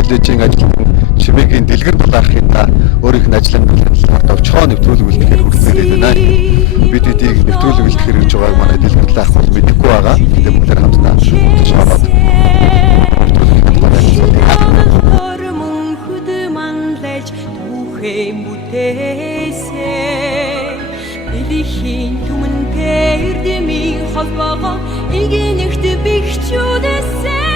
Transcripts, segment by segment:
коллежийн ажил чимээгийн дэлгэр дулаахын та өөрийнх нь ажил амьдралд овчхоо нэвтрүүлэг үлдэхээр хүрэлцээд байна. Бид эдийг нэвтрүүлэг үлдэхээр гэж байгааг манай дэлгэр дулаах бол мэдэхгүй байгаа. Тэгээд бүгдээр хамтдаа утж аваад Илихийн түмэн пердемийн холбоогоо игэнэгт бихчүүдээсээ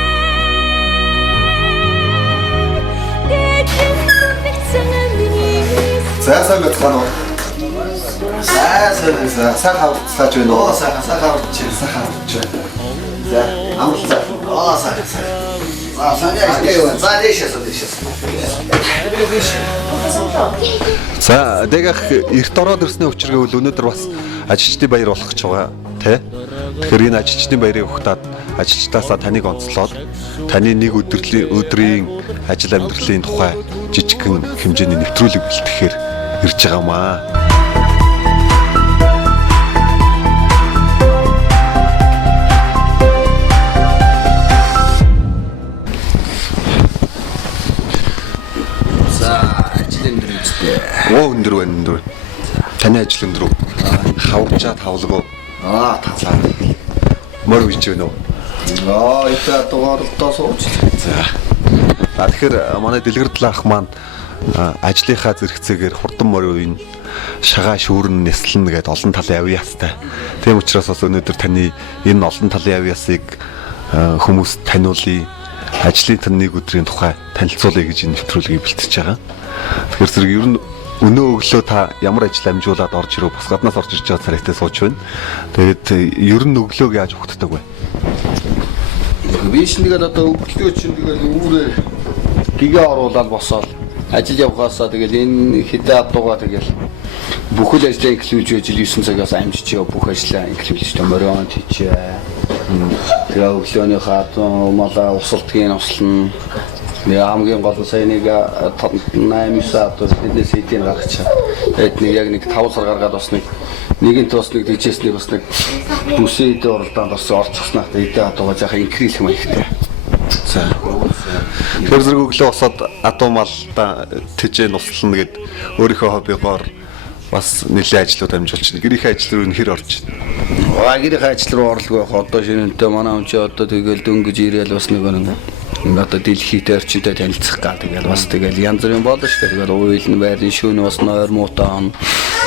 Сайн байна уу? Сайн хавцлаач байна уу? Сайн хавцч. За, амлаа. Сайн. Сайн яа. За, дэшээс. За, дэгэх эрт ороод ирсний учир гэвэл өнөөдөр бас ажилчдын баяр болох гэж байгаа тий. Тэгэхээр энэ ажилчдын баярыг ухтаад ажилчдаасаа таныг онцлоод таны нэг өдрийн ажил амьдралын тухай жижигхэн хэмжээний нэвтрүүлэг бэлтгэхээр ирж байгаамаа. Өндөр байна. Таны ажил өндөр үү? Хавчаад хавлагөө. Тацаа. Мөр үйж байна уу? Итэ дугаарлалтаа сууж. За. Тэгэхээр манай дэлгэр дулаах маань ажлынхаа зэрэгцээгээр хурдан морь үйн шагаа шүүрэн нэслэн гэдэг олон талын авьяастай. Тийм учраас бас өнөөдөр таны энэ олон талын авьяасыг хүмүүст таниулъя. Ажлын тань нэг өдрийн тухай танилцуулъя гэж энэ нэвтрүүлгийг бэлтэж байгаа. Тэгэхээр зэрэг ер нь өнөө өглөө та ямар ажил амжуулаад орж ирв бас гаднаас орж ирж байгаа царайтай сууж байна. Тэгээд ер нь өглөөг яаж ухтдаг вэ? Би шинэгээд одоо өглөө чинь тэгэл үүрээ гэгээ оруулаад босоод ажил явгаасаа тэгэл энэ хэдэн адуугаа тэгэл бүхэл ажлаа инклюж байж 9 цагаас амжиж яв бүх ажлаа инклюж томорон тийчээ. Тэгээ өглөөний хатан малаа усалтгийн услан хамгийн гол нь сайн нэг 8 сар тэднээс эдийн гаргачаа. Тэгээд нэг яг нэг 5 сар гаргаад бас нэгэн тус нэг дижэсний бас нэг бүсэд оролдоод бас орчихснаа эдээ адуугаа жаахан инкрилх маягтай. За. Тэр зэрэг өглөө босоод адуу малда тэжээ нуслана гэд өөрийнхөө хоббигоор бас нэлээд ажлууд амжуулж байна. Гэрийнхээ ажил руу нэр орж байна. Гэрийнхээ ажил руу орлого явах одоо шинэнтэй манай хүн чи одоо тэгэл дөнгөж ирээл бас нэг одоо дэлхийд орчинтой танилцах гал тэгэл бас тэгэл янз бүрийн болно шүү дээ. Тэгэл уйлн байрны шүүн бас нойр муутаан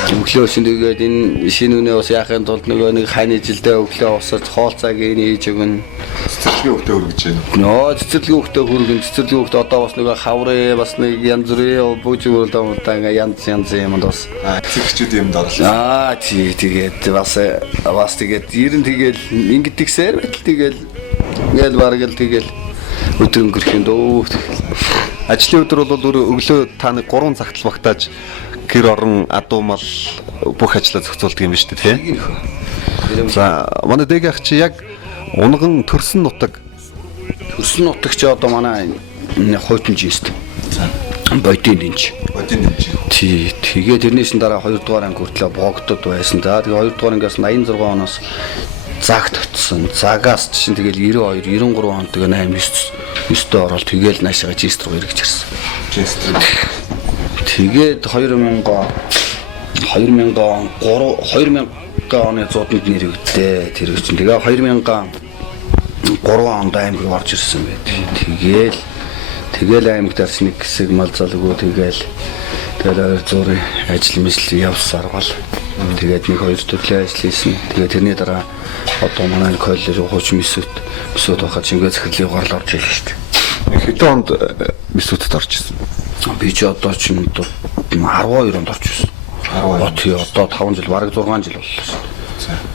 өглөө шин тэгээд энэ шинэ үнэ бас яахын тулд нэг хань жилдээ өглөө усаж хоолцааг энэ хийж өгнө. Цэцэрлэгийн хөвтө өргөж байна. Цэцэрлэгийн хөвтө хүргэн цэцэрлэгийн хөвтө одоо бас нэг хаврын бас нэг янз бүрийн бүжгүүрэл амтаа янз юм бас цэгчүүд юм дарлаа. Тэгээд бас тэгээд ер нь тэгэл ингэдэгсээр байтал тэгэл бараг л тэгэл өдөр өнгөрөх юм дөө. Ажлын өдөр бол өглөө та нэг 3 цагт л багтааж гэр орон адуу мал бүх ажлаа зохицуулдаг юм байна шүү дээ тий. За манай дээгийнх чи яг унган төрсөн нутаг ч одоо манай хойтон жист. Бодин дэнч. Тий. Тэгээ тэрнээс дараа 2 дугаар анги хүртлээ богдод байсан. За тэгээ 2 дугаар ангиас 86 оноос загт очсон. Загаас чинь тэгэл 92, 93 онд тэгээ 8 9 орол тэгэл наашаа жист руу эргэж ирсэн. Тэгээд 2000 оны зууданд нэрвдээ тэр чинь тэгээ 2003 онд аймаг орж ирсэн байт. Тэгэл аймагтаас нэг хэсэг мал зал өгөө тэгэл ойр зургийн ажил мэжл явсаар бол тэгээд нэг 2 төрлийн ажил хийсэн. Тэгээд тэрний дараа одоо манай коллеж хуучин мисүүд байхад шингээ захирлын угаал орж ирлээ шүү дээ. Хэдэн онд мисүүдэд орж ирсэн? Би ч одоо ч 12 онд орж ирсэн. 12. Тий одоо 5 жил бараг 6 жил боллоо шүү дээ.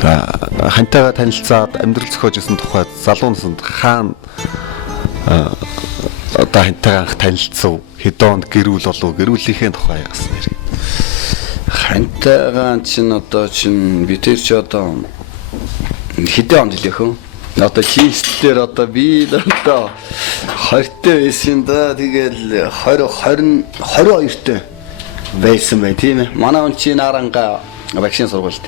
За хантайгаа танилцаад амьдрал зохиож исэн тухай залуу наснд хаана одоо хантайгаа анх танилцсан хэдэн онд гэрүүл болов гэрүүлийнхээ тухай яасан нэр. Хантайгаа чинь одоо чинь би тэр чи одоо хэдэн онд хэлэх вэ? Одоо чистээр одоо би одоо 20-т байсан да тэгэл 22-т байсан бай тийм ээ. Манай хүн чинь аранга багшийн сургуульд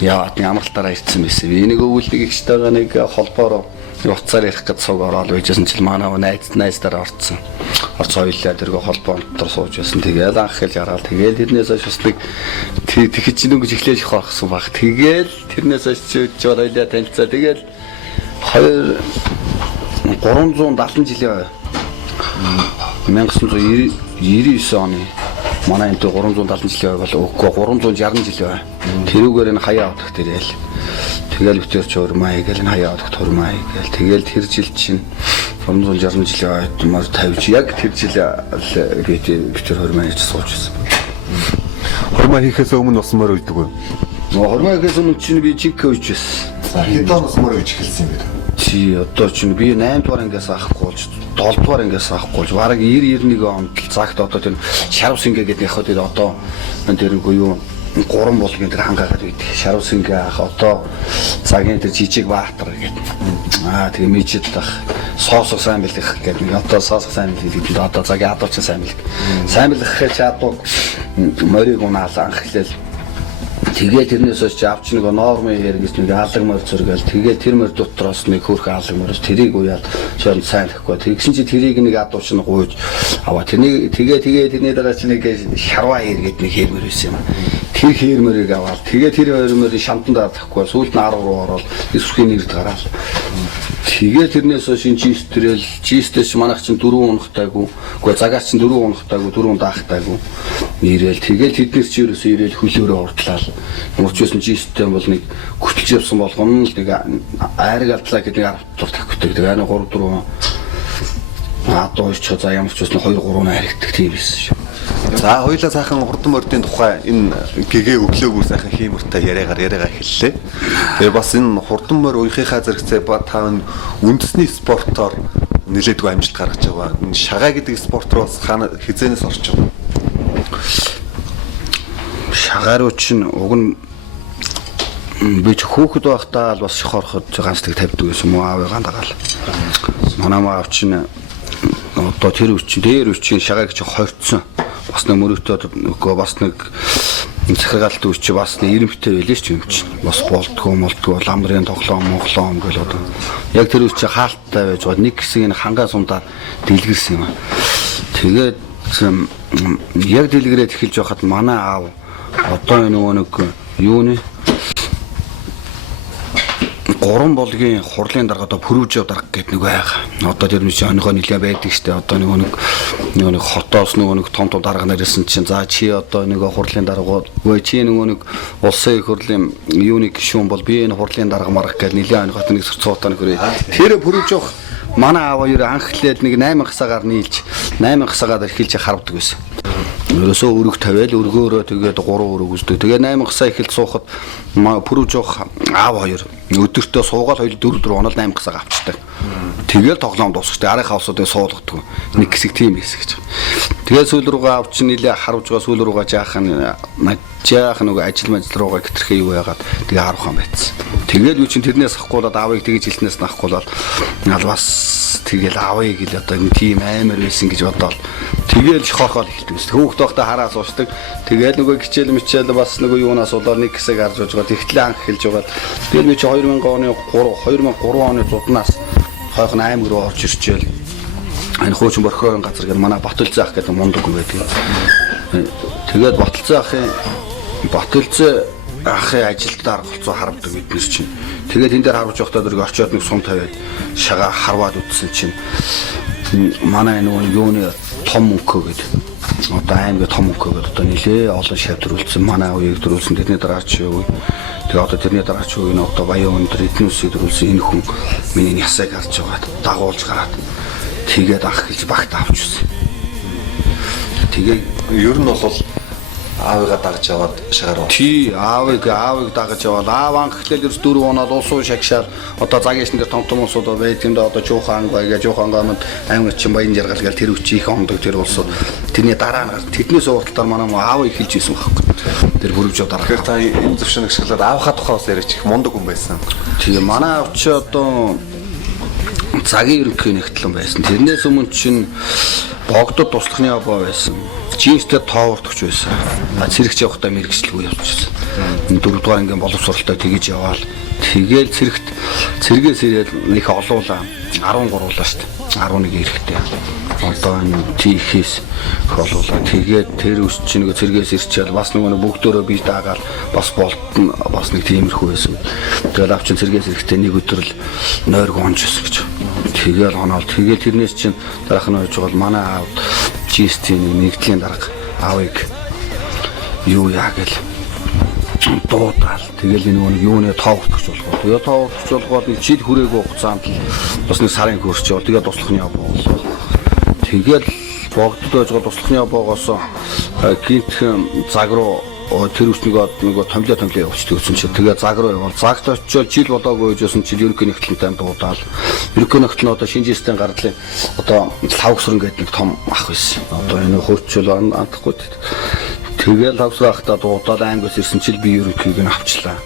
яваад нэг амралтаараа ирсэн байсан. Би нэг өвөлдөг ихтэйгээ нэг холбоороо уцаар ярих гэж цуг ороод байжсэн чил манай найзтайраа орцсон. Орц хоёлаа тэргээ холбоо дотор сууж байсан. Тэгээд анх хэл яраад тэгээд тэрнээс хойш бас нэг тэгэхэд чинь өнгөж эхлэж их орсон баг. Тэгээд тэрнээс хойш чөж хоёлаа танилцаа. Тэгээд 370 жилийн 1999 оны манай энэ 370 жилийн бол үгүй 360 жилийн тэрүүгээр энэ хаяа авдаг тэрэл тэгэл битэр ч урмаа гээл энэ хаяа авдаг урмаа гээл тэгэл тэр жил чинь 360 жилийн мар 50 яг тэр жил битэр урмаа хийж сууж байсан. Хурмаа хийхээс өмнө ус мөр үйдэг үү? Хурмаа хийхээс өмнө чинь би жиг ууж байсан. Хэдэн ус мөр үйж эхэлсэн юм бэ? Чи одоо чинь би 8 дугаар ангиас авахгүй болж 7 дугаар ангиас авахгүй болж бараг 90-91 онд цагт одоо тэр шарвсингээ гэдэг яг хөө одоо тэр нэг юу 3 болгын тэр хангаагаад үйдэг. Шарвсингээ ах одоо цагийн тэр жижиг баатар гэдэг. Тэгээ мэжид тах соосох сайн бэлгэх гэдэг. Одоо соосох сайн бэлгэх одоо цагийн адуучин сайн бэлгэх. Сайн бэлгэх чадвар морийг унаал анх хэлэл тэгээ тэрнээс хойш авч нэг нормын хэрэгс нэг алаг мөр зургаал тэгээ тэр мөр дотроос нэг хөрх алаг мөрөөс тэрийг уяад шон сайн гэхгүй тэгсэн чи тэрийг нэг адууч нь гуйж аваа тэрний тэгээ тэрний дараа чи нэг шарваа хэрэгэд нэг хэрмэр байсан юм. Тэр хэрмэрийг аваад тэгээ тэр хэрмэрийн шамтан даахгүй сүүлд нь 10 руу ороод эсвэрхийн нэрд гараад тэгээ тэрнээс хойш жистэс манайх чинь 4 унахтайгүй үгүй цагаас чинь 4 унахтайгүй 4 даахтайгүй ирээл тэгэл тэднээс чи ерөөсөө ирээл хөлөөрөө урдлаа. Мөрчөөс нь систем бол нэг хөтлж явсан болгоно л нэг айраг алдлаа гэдэг нэг 10 тур тавьдаг. Тэгээ 3 4 одоо ч за ямар ч үс 2 3 харигддаг тийм байсан шүү. За хоёлаа сайхан хурдан мордын тухай энэ гэгээ өглөөгөө сайхан хиймэртэй яриагаар эхэллээ. Тэгээ бас энэ хурдан морь уяхийнхаа зэрэгцээ та үндэсний спортоор нэлээдгүй амжилт гаргаж байгаа. Энэ шагаа гэдэг спорт руу бас хизээнээс орж байгаа. Шагаа руу чинь уг нь би ч хөөхд байхдаа л бас их ороход ганц тэг тавьдаг гэсэн муу аавыгаа дагаал. Манай аав чинь одоо тэр үчин дээр үчин шагааг чи хорцсон. Бас нэг мөрөөтөө нөгөө бас нэг захиргаалт үуч бас нэг ирэмхтэй байлээ ч юм чинь. Бас болдгоо ламрын тоглоом монголоом гэл одоо. Яг тэр үуч хаалттай байж байгаа нэг хэсэг энэ хангаа сундаар дэлгэрсэн юм аа. Тэгээд яг дэлгэрээд эхэлж байхад манай аав одоо нөгөө нэг юуны 3 болгын хурлын дарга одоо пүрүүжөө дарга гэдэг нэг байгаа. Одоо тэр нэг өнөхөө нэлээ байдаг штэ. Одоо нэг хотоос нэг том дарга нарийнсан чинь за чи одоо нэг хурлын дарга вэ чи нэг улсын их хурлын юуны гишүүн бол би энэ хурлын дарга марах гэж нэлээ өнөхөт нэг цуутаа нөхөрөө. Тэр пүрүүжөө манай аав хоёр анх хэлээд нэг 8 хасаагаар нийлж 8 хасаагаар эхэлж харвдаг байсан. Ерөөсөө өрөг тавиал өргөөрөө тэгээд 3 өрөг үздэг. Тэгээд 8 хасаа эхэлж суухад пүрүүжөө аав хоёр өдөртөө суугаад 4 онол 8 хасаа авчдаг. Тэгэл тоглоом дуусчихдаг. Арийнхаа усуудыг суулгадаг. Нэг хэсэг тийм хэсэг гэж. Тэгээд сүүл рүүгээ авч нилээ харуулж байгаа сүүл рүүгээ жаахан нөгөө ажил руугаа гитрэхээ юу яагаад тэгээ харуулхан байцсан. Тэгэл юу чин тэрнээс авахгүйлаад аавыг тэгж хэлснээс авахгүйлаад бас тэгэл аавыг л одоо нэг тийм амар байсан гэж бодоод тэгэл хорхоод эхэлдэг. Хүүхд байхдаа хараа суучдаг. Тэгэл нөгөө хичээл бас нөгөө юунаас болоод нэг хэсэг гарч ууж байгаа. Тэгтлээ анх эхэлж байгаа. Тэгэл би чи 2000 оны 2003 оны зуднаас хойхон аймаг руу орж ирчээл. Энэ хуучин борхойн газар гэдэг манай Батулцаа ах гэдэг мундаг хүн байдаг. Тэгээд Батулцаа ахын ажилдаа голцоо харвдаг биднес чинь. Тэгээд энэ дээр харж явахдаа дөрөг очиод нэг сум тавиад шагаа харваад үтсэн чинь манай нөгөө юуны том мөнгө гэдэг. Одоо аймаг том мөнгө гэдэг одоо нилээ олон шавдруулсан манай үеийг дөрүүлсэн тэдний дараа ч юу. Тэгээ одоо тэрний дараа ч юу энэ одоо баян өндөр эдийн засгийг дөрүүлсэн энэ хүн миний ясаг харж байгаа дагуулж гараад тэгээд анх хэлж багт авчихсан. Тэгээ ер нь бол аавыгаа дагж яваад шагаар. Тий, аавыг дагаж яваад аав анх эхлээл ерөөс 4 оноод улсуу шагшаад одоо цагийн дээр том улсууд байдаг юм да одоо Жуухан гамд аймаг чин баян жаргал гэл тэр үчи их ондог тэр улсууд тэрний дараа нь тэднээс уурлалтаар манай аав эхэлж исэн байхгүй. Тэр бүрвж дараа. Тэгэхээр та энэ зөвшөөрөл ашиглаад аавхаа тухай бас яриач их мундаг хүн байсан. Тий, манай аав чи одоо цагийн ерөнхий нэгтлэн байсан. Тэрнээс өмнө чинь богдод туслахны аваа байсан. Жинстэй тоовортогч байсан. Цэрэгч явахдаа мэрэгчлгүй явчихсан. 4-р ангийн боловсролтой тэгэж яваал. Тэгэл цэргээс ирээд их олуулаа. 13-уулаа шүү дээ. 11 эрэхтэй. Одоо энэ тийхээс олуулаа. Тэгээд тэр өсч нэг цэргээс ирчээл бас нэг бүгдөө бие даагаал бас болтон бас нэг тиймэрхүү байсан. Тэгэл авчин цэргээс ирэхдээ нэг өдөр л нойрг онжсэн гэж. Тэгэл хоноол. Тэгэл тэрнээс чинь дараах нь ойж байгаа манай аав жистийн нэгдлийн дарга аавыг юу яа гэл дуудаал. Тэгэл энэ нэг юуны тоовтогч болгоо. Тэгээ тоовтогч болгоод нэг жил хүрээгүй хугацаанд л бас нэг сарын хөрч яваа. Тэгээ туслахны яваа боллоо. Тэгэл богдод ойжгаад туслахны яваагоос гинтхэн цаг руу тэр үснийгөө томлоо явуулчихдаг гэсэн чинь тэгээ цаг руу явал цагт очиод жил болоогүй байжсэн чинь ерөнхий нэгтлэнтэй дуудаал. Ерөнхий нэгтэл нь одоо шинжээстэй гардлын одоо лавгсрын гэдэг нэг том ах байсан. Одоо энэ хөрчөл андахгүй. Тэгэл лавгсрын ахта дуудаад аймагаас ирсэн чинь би ерөнхийг нь авчлаа.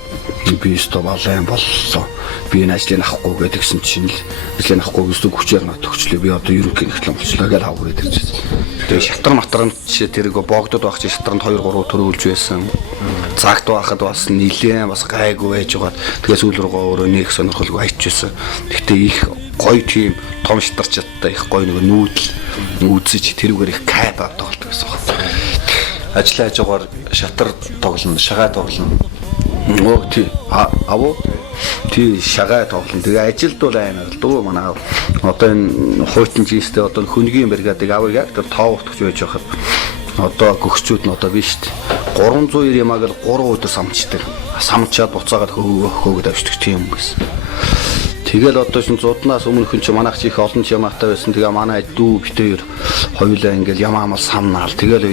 Би өстө балайн боллоо. Би энэ ажлыг авахгүй гэдгсэн чинь л ажлыг авахгүй гэсэн хүчээр нот өгчлээ. Би одоо ерөнхий нэгтлэн болчлаа гэж авгурээд ирчихсэн. Тэгээ шатар матарнд чи тэрийг богдод байх чи шатарнд 2-3 төрүүлж байсан. Цагт байхад бас нилээн бас гайгүй байж байгаа. Тэгээ сүүл рүүгээ өөрөө нэг сонирхолгүй айчжсэн. Гэхдээ их гоё тийм том шатарчтай их гоё нэг нүүдэл үзэж тэрүүгээр их кайф авдаг гэсэн байна. Ажлын хажуугаар шатар тоглоно, шагаа тоглоно. Оо тий. Авуу тий шагаа тоглоно. Тэгээ ажилд бол амар л дөө манай. Одоо энэ хуйтан жистэй одоо хүнгийн бригадыг авыг яг тэр тоовтогч байж байхад одоо гөгчүүд нь одоо биш шүү дээ. 390 ямаг л 3 өдөр самчдаг. Самчаад буцаагаад хөөгд авчдаг тийм юм байсан. Тэгэл одоо шин зуднаас өмнөх хүн чи манайх чи их олон ч ямаатай байсан. Тэгээ манай дүү битээр хоёулаа ингээл ямаамал самнаал. Тэгэл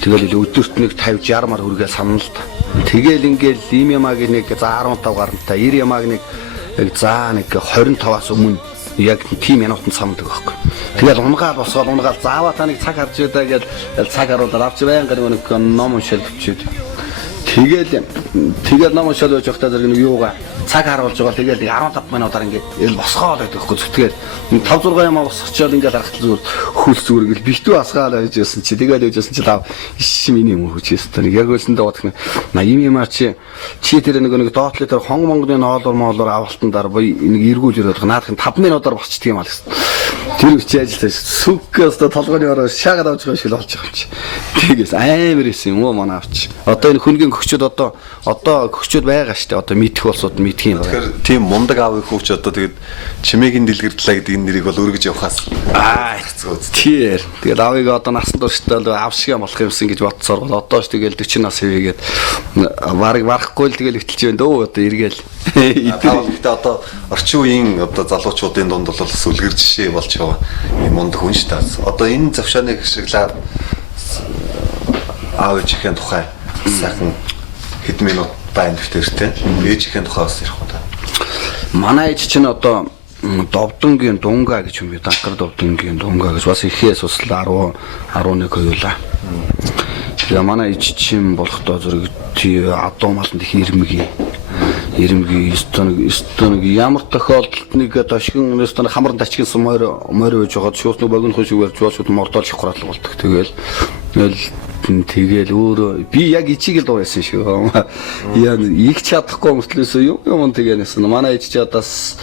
өдөрт нэг 50-60 мар хүргээл самна л та. Тэгэл ингээл ийм ямааг нэг 15 гарантай 90 ямааг нэг яг заа нэг 25-аас өмнө яг тийм минутанд самдаг байхгүй. Тэгэл унгаал зааваа та нэг цаг харж байдаа гэж цаг харуулаад авч байнга нэг ном уншаал бичээд. Тэгэл ном уншаал байж байхдаа зэрэг нэг юугаа цаг харуулж байгаа. Тэгэл 15 минутаар ингээд босгоод байдаг байхгүй. Зүтгээд 5-6 ямаа босгочоод ингээд харахад зүгээр хөлс зүргэл битүү асгаал байж байсан чи. Тэгэл байжсэн чи тав иш миний юм хүчээстэй. Яг үлсэндээ бодох на юм юмаа чи тэр нэг доотлоо тэр хон монгны ноолоор авалтандаар нэг эргүүл өрөөд наадах 5 минутаар босчдөг юм аа л гэсэн. Тэр үчи ажиллаж сүкээс толгойн ороо шаагаад авч байгаа шиг болж байгаа юм чи. Тэгээс амар исэн юм уу манай авч. Одоо энэ хүнгийн гөгчөд одоо гөгчөд байгаа штэ. Одоо мэдэх болсууд мэдх юм. Тэгэхээр тийм мундаг аавын хүүч одоо тэгээд чимээгийн дэлгэрдлээ гэдэг энэ нэрийг бол өргөж явахаас хэцүү. Тийм. Тэгээд аавыг одоо насан туршдаа аав шиг болох юмсан гэж бодсоор бол одоо ч тэгэл 40 нас хэвээгээд бараг барахгүй л тэгэл хөтөлж байна дөө одоо эргээл. Гэхдээ одоо орчин үеийн одоо залуучуудын дунд бол бас үлгэр жишээ болж байгаа юм мундаг хүн ш та. Одоо энэ завшааныг ашиглаад аав ээжийн тухай сайхан хэд минут байна гэхдээ ээжийн тухай бас ярих удаа. Манай ээж чинь одоо Довдонгийн Дунга гэж юм бий. Данкар Довдонгийн Дунга гэж бас ихээс бас 10 11 хоёулаа. Тэгээ манай ээж чинь болохдоо зэрэг тий адуу маланд их ирмэг стоног ямар тохиолдолд нэг ташгин стоног хамар тачгинсан морь байж байгаа шууд нэг богино хушиг барьж шууд мордол шихраал болдог. Тэгэл өөрөө би яг ичиг л дуусан шүү. Яа их чадахгүй мөртлөөс юм тэгээсэн. Манай ээж чи одоос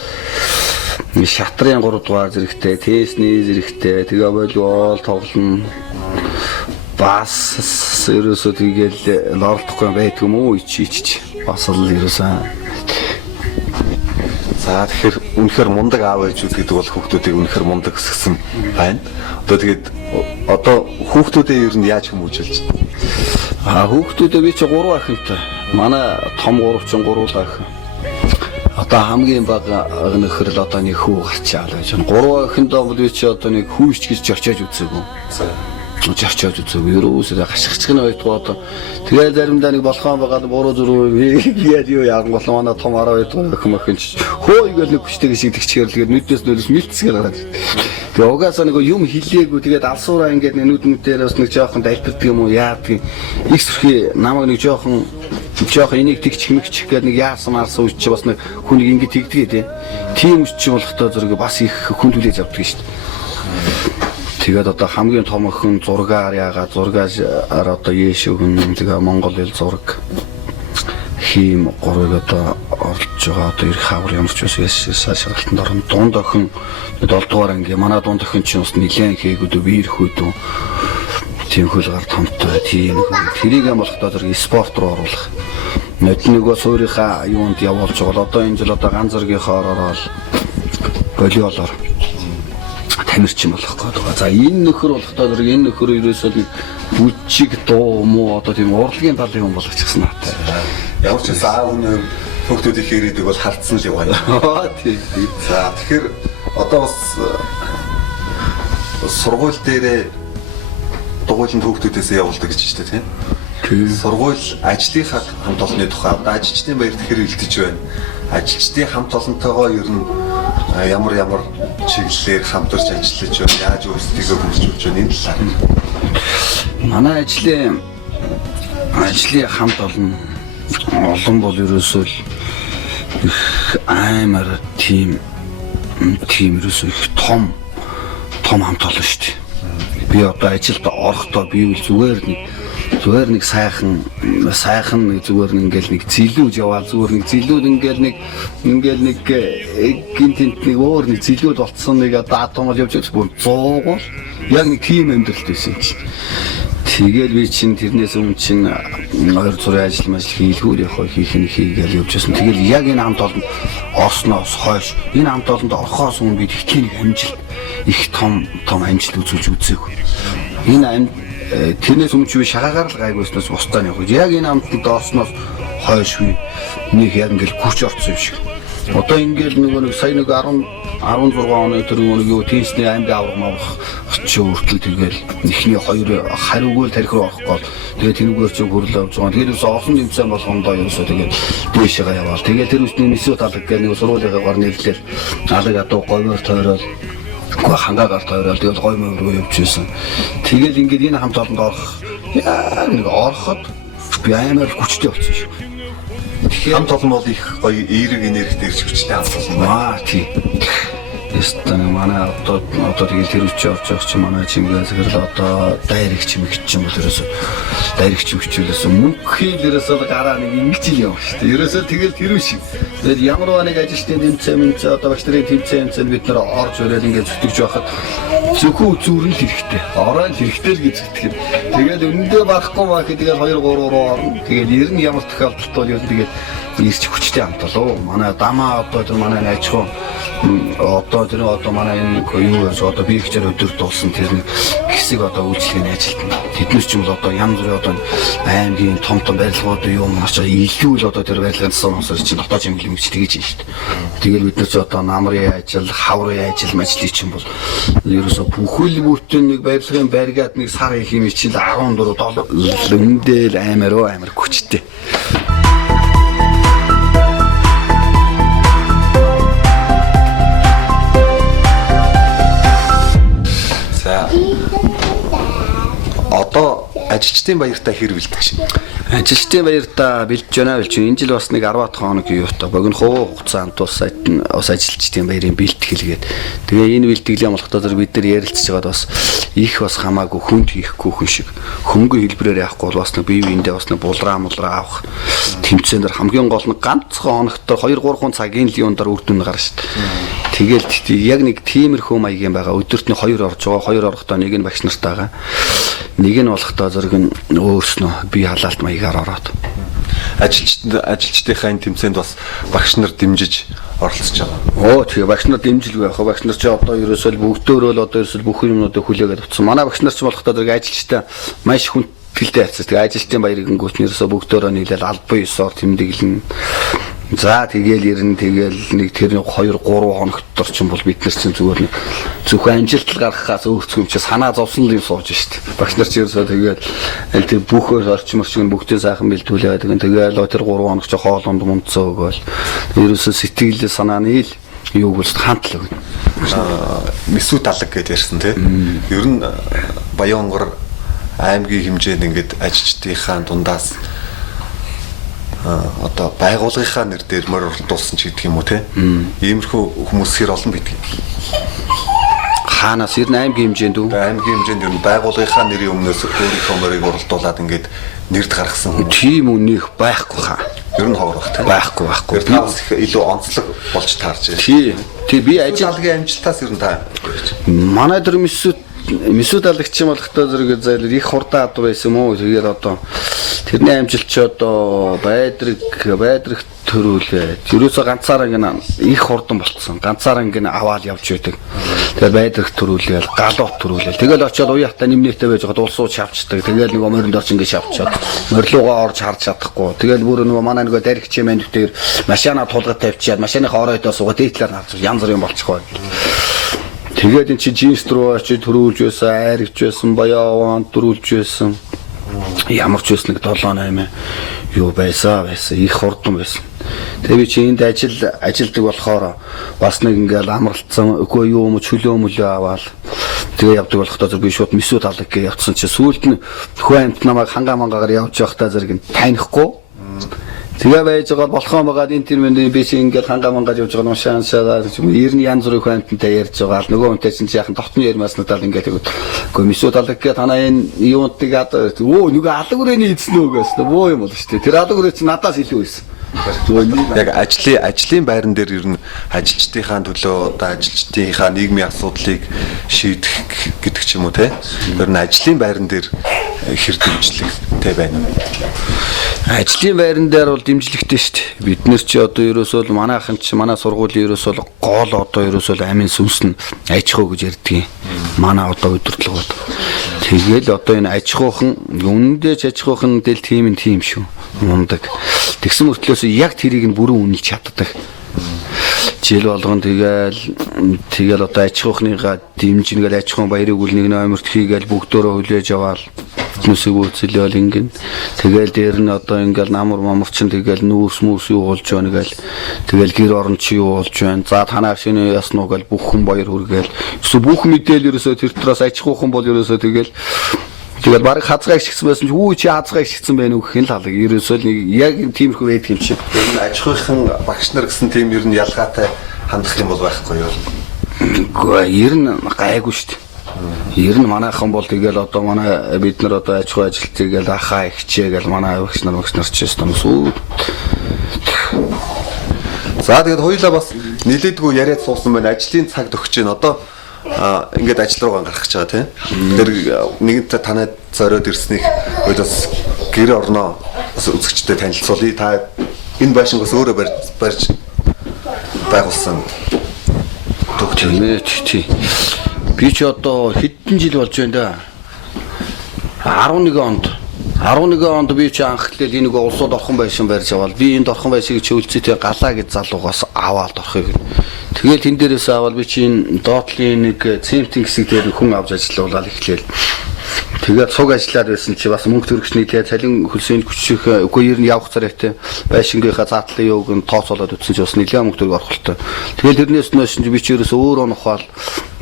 шатрын 3 дугаар зэрэгтэй, тесний зэрэгтэй, тэгээ болвол тоглоно. Бас ерөөсөө тэгэл лорлохгүй байдаг юм уу ичиж. Бас л ерөөсөө. За тэгэхээр үнэхээр мундаг аав ээжүүд гэдэг бол хүүхдүүдийг үнэхээр мундаг өсгсөн байна. Одоо хүүхдүүдээ ер нь яаж хүмүүжүүлж байна? Хүүхдүүдээ би чи 3 ахинтай. Манай том 3 чинь 3 ахин. Одоо хамгийн бага нөхөр л одоо нэг хүү гарчаал байж байна. 3 ахиндаа бол би чи одоо нэг хүүч гэж зорчоож үзээгүй. Зорчоож үзээгүй. Ерөөсөө гашгичг нь байдгаа одоо. Тэгээд заримдаа нэг болохон байгаа буруу зүрүү яад юу яаган болоо манай том 12 дахь охин чи хөөйгөл нэг хүчтэй шиг тэгчгэрэлгээд нүдээс нөлөөс мэлцсгээр гараад. Тэгээ угаасаа нэг юм хилээгүй тэгээд алсуураа ингээд нүднүүдээрээс нэг жоохон дайлбардаг юм уу яадаг. Их сүрхий намайг нэг жоохон энийг тэгчих мэгчих гэдэг нэг яасан марсан үуч чи бас нэг хүнийг ингээд тэгдэг тий. Тийм үуч чи болохдоо зэрэг бас их хүн түлээж авдаг шүү дээ. Тэгээд одоо хамгийн том охин зургаар яагаад зургаар одоо Яэш өгөн тэгээ Монгол хэл зураг хийм 3-ыг одоо орж байгаа. Одоо ирэх хавар ямар ч үс шалгалтанд орно. Дунд охин 7 дугаар анги манай дунд охин чинь бас нэлээд хийгүүд биер хүйдүү тийм хөлгаар томтой тийм тэрийг юм болохдоо зэрэг спорт руу оруулах. Нөгөө суурийнхаа юунд явуулж байгаа. Одоо энэ жил одоо ганц зургийнхаа ороод волейболоор тамирчин болох гэдэг байгаа. За энэ нөхөр болохдоо зэрэг энэ нөхөр ерөөсөө бүжиг дуу муу одоо тийм урлагийн талын хүн болгочихсон наатай. Ямар ч байсан аав нь хүүхдүүд их ирээдэг бол хардсан л яваа. Тийм. За тэгэхээр одоо бас сургууль дээрээ дугуйланд хүүхдүүдээс явуулдаг гэж байна тийм. Сургууль ажлынхаа хамт олонны тухай одоо ажилчдын баярт хэр хилдэж байна. Ажилчдын хамт олонтойгоо ер нь ямар чиглэлээр хамтарч ажиллаж байна. Яаж өөрсдийгөө хөгжүүлж байна энэ талаар. Манай ажлын хамт олон бол ерөөсөө их амар тийм ерөөсөө их том хамт олон шүү дээ. Би одоо ажилд орохдоо би зүгээр нэг сайхан зүгээр ингээл нэг зилүүд яваад зүгээр нэг зилүүд ингээл нэг гинтент нэг өөр нэг зилүүд болцсон нэг одоо атомол явж байгаа бүр 100 гол яг нэг тийм амьдралт байсан чинь. Тэгэл би чинь тэрнээс өмнө чинь 2 зүрийн ажил хийлгүүр хийгээл явж байсан. Тэгэл яг энэ хамт олонд орсноос хойш энэ хамт олонд орохоос өмнө би тэгтийн амжилт их том амжилт үзүүлж үзээгүй. Энэ тэрнээс өмнө би шагаагаар л гайгүйснээс бусдаа явах. Яг энэ хамтанд орсноос хойш би нэг яг ингээл хүч орсон юм шиг. Одоо ингээл нэг сая 16 оны тэр нэг юу тенсний аймаг аврах чи хүртэл тэгэл эхний 2 хариугүй тарих руу орох гол. Тэгээ тэрүүгээр чи хөрлөө авч байгаа. Тэгээд орсон тэмцээн болгондоо ерөөсөө тэгээд дээшээ яваал. Тэгээд тэр үсний нисүү талаг гэх нэг сургуулийн гар нэрлэлээр алаг адуу говьор тойрол хангаагаар тойрол тэгэл гой мөр руу явж байсан. Тэгэл ингээд энэ хамт олонд орох яа нэг ороход би амар хүчтэй болсон шүү. Хамт олон бол их гоё эерэг энергитэй ирж хүчтэй хамт олон. Тийм. Ястан манай одоо тэгээд тэр үчи орж байгаа чи манай чимгээс хэрэл одоо дайрагч чимэгч юм бол ерөөсөө дайрагч чимэгчээс мөнх хийлэрээс гараа нэг ингэж л явах шүү дээ. Ерөөсөө тэгэл тэр шиг. Тэгээд ямар нэг ажилтны тэмцээн одоо багш нарын тэмцээн бид нар орж өрөөл ингэж зүтгэж байхад зөвхөн зүрэн л хэрэгтэй. Ороо л хэрэгтэй л гэж зүтгэхэд. Тэгээд өндөө барахгүй маа тэгээд 2 3 руу орно. Тэгээд ер нь ямар тохиолдолд бол ер нь тэгээд ирч хүчтэй хамт болоо. Манай дамаа одоо тэр манай найчгүй одоо манай энэ юу яаж одоо би ихчээр өдөр дуусан тэр нэг хэсэг одоо үйлчлэгийн ажилтна. Тэднээс ч юм бол одоо янз бүрийн одоо аймгийн том барилгууд юу марч илүү л одоо тэр барилгын засвар чинь дотоод чимэглэл мөвч тэгэж юм шүү дээ. Тэгэл бид нар ч одоо намрын ажил, хаврын ажил мэжлий чинь бол ерөөсө бүхэл бүтэн нэг барилгын баригад нэг сар их юм чинь 14 7 өндөл амар хүчтэй. Одоо ажилчдын баяртаа хэр бэлдэж байна? Ажилчдын баяртаа бэлдэж байна л чинь энэ жил бас нэг 10 хоног юутай богино хугацаанд бас ажилчдын баярын бэлтгэлгээд тэгээ энэ бэлтгэлийн болохдоо бид нар ярилцж байгаад бас их бас хамаагүй хүнд хийхгүй хүн шиг хөнгөн хэлбэрээр явахгүй бол бас нэг бие биендээ бас нэг булраа авах тэмцээн дээр хамгийн гол нь ганцхан хоногтор 2-3 цагийн л юундаар үр дүн гарна шүү дээ. Тэгэл яг нэг тиймэрхүү маягийн байгаа. Өдөрт нь 2 орж байгаа. 2 орохдоо нэг нь багш нартайгаа. Нэг нь болохдоо зэрэг нь өөрснөө бие халаалт маягаар ороод. Ажилчдынхаа энэ тэмцээнд бас багш нар дэмжиж оролцож байгаа. Тэгээ багш нар дэмжилгүй яах вэ? Багш нар ч одоо ерөөсөө бүгдөө л одоо ерөөсөө бүх юмнуудыг хүлээгээд авцсан. Манай багш нар ч болохдоо зэрэг ажилчтай маш хүндэлтэй хайцсан. Тэгээ ажилчдын баярыг гүйтнэ ерөөсөө бүгдөө нийлээл албан ёсоор тэмдэглэн. За тэгэл ирнэ тэгэл нэг тэр 2-3 хоногтор ч юм бол бид нар чинь зүгээр нэг зөвхөн амжилт гаргахаас өөрсдөө юм чи санаа зовсон л юм сууж штт. Багш нар ч ерөөсөө тэгэл аль тэр бүх орчмор шиг бүгдээ сайхан бэлтүүлээд тэгэл тэр 3 хоног ч хоолонд мунцаа өгөөл. Ерөөсөө сэтгэл санааны л юуг бол хандлаг. Нисүү талаг гэж ярьсан тийм. Ер нь Баянгор аймгийн хэмжээнд ингээд ажилчдынхаа дундаас одоо байгууллагынхаа нэр дээр мөр оролдуулсан ч гэдэг юм уу те. Иймэрхүү хүмүүс хэр олон байдаг юм. Хаанаас 98-гийн хэмжээнд үү? Аймгийн хэмжээнд ер нь байгууллагынхаа нэрийн өмнөөс өөрийнхөө морийг оролдуулад ингээд нэрд гаргасан хүн. Тийм үнийх байхгүй хаа. Ер нь ховор бах тийм. Байхгүй. Тэр тавс их илүү онцлог болж таарч байна. Тий би ажил алгийн амжилтаас ер нь та. манай дөр Месүд алагч юм болохтой зэрэг зайлэр их хурдан ад байсан юм уу? Тэгээд одоо тэрний амжилт ч одоо байдраг төрүүлээ. Ерөөсө ганцаараа гинэ их хурдан болцсон. Ганцаараа гинэ аваад явж байдаг. Тэгээд байдраг төрүүлээл, галууд төрүүлээл. Тэгэл очиод уяатаа нэмнэтэй байж байгаа улсууч шавчдаг. Тэгэл нөгөө моринд орч ингэ шавчаад морилуугаа орж харж чадахгүй. Тэгэл бүр нөгөө манай нөгөө даригч юм дээр машина тулгад тавьчаад машиныхаа оройдоо суугаад дээдлээр харж янз бүрийн болчихгоо. Тэгээд эн чи джинс руу очиж төрүүлж байсан, айрч байсан, баяаван төрүүлж байсан. Ямар ч байсан нэг 7-8 юу байсан их хурдан байсан. Тэгээ би чи энд ажилдаг болохоор бас нэг ингээл амралтсан үгүй юу юм чөлөө аваад тэгээ явдаг болохдоо би шууд Месүд алаг гэж явцсан чи сүүлд нь хөө амт намайг хангамангаагаар явж явахдаа зэрэг танихгүй. Тэгээ байж байгаа болохоо байгаа энэ тэрмэнд би чи ингээд хангамангаж явж байгаа нушаансаа юм 90 янз бүрийн хэмтэнтэй ярьж байгаа. Нөгөө хүнтэй чинь яхан тогтны ярмаас надад ингээд үгүй Месүд алаг гэх танаа энэ юунтыг нөгөө алаг үрээний эзнэ үгээс боо юм бол шүү дээ. Тэр алаг үрээ чи надаас илүү байсан. Яг ажлын байран дээр ер нь ажилчдынхаа төлөө одоо ажилчдынхаа нийгмийн асуудлыг шийдэх гэдэг ч юм уу те. Ер нь ажлын байран дээр хэр дэмжлэгтэй байна уу? Ажлын байран дээр бол дэмжлэгтэй шүү дээ. Бид нэр чи одоо ерөөсөө манайхан чи манай сургуулийн ерөөсөө гол одоо ерөөсөө амин сүнс нь аж ахуй гэж ярьдгийг. Манай одоо өдөрлөгөд. Тэгэл одоо энэ аж ахуйхан үнэндээ аж ахуйхан del тийм шүү. Мундаг. Тэгсэн мөртлөөс яг тэрийг нь бүрэн үнэлж чаддаг. Жил болгон тэгэл одоо аж ахуйныгаа дэмжингээл аж ахуйн баярыг үл нэг номерт хийгээл бүгдөө хүлээж аваад нүсийг үүсэлэл ингэн. Тэгэл дээр нь одоо ингээл намар мамарчин тэгэл нүүс мүс юу болж байна гээл. Тэгэл гэр орон чи юу болж байна. За танаа шинэ яснуу гээл бүх хүн баяр хүргээл. Эсвэл бүх мэдээл ерөөсөө тэр траас аж ахуйхан бол ерөөсөө тэгэл баг хазгай гисгсэн байсан чи чи хазгай гисгсэн байх нүгэх нь л халаг. Ерөөсөө яг тиймэрхүү байдаг юм чи. Аж ахуйхан багш нар гэсэн тийм ер нь ялгаатай хандах юм бол байхгүй юу? Гэхдээ ер нь гайгүй шүү дээ. Ер нь манайхан бол тэгэл одоо манай бид нар одоо аж ахуй ажилтгийг л ахаа ихчээ гэл манай багш нар ч юм сүү. За тэгээд хоёулаа бас нилээдгүй яриад суусан байна. Ажлын цаг төгсөж байна. Одоо ингээд ажил руугаа гарах гэж байгаа тийм. Тэр нэгэнтээ танай зориод ирснийг хоёулаас гэр орноо бас үзэгчтэй танилцуулъя. Та энэ байшингаас өөрөө барьж байгуулсан тий. Би ч одоо хэдэн жил болж байна да. 11 онд би ч анхлаад энэ нэг улсууд орхон байшин барьж аваад би энд орхон байшиг чөлцөтэй галаа гэж залуугаас аваад орхыг. Тэгээд тэн дээрээс аваад би чи энэ доотлын нэг цементийн хэсэг дээр хүн авч ажиллуулаад эхлэв. Тэгээд цуг ажиллаад байсан чи бас мөнгө төрөгчний тэгээд цалин хөлсөнд хүчрэх үгүй ер нь явах царайтай байшингийнхаа заатлын юуг нь тооцоолоод утсан чи бас нэлээд мөнгө төрөг орхолтой. Тэгээд тэрнээс нөөш би чи ерөөс өөрөө нухаал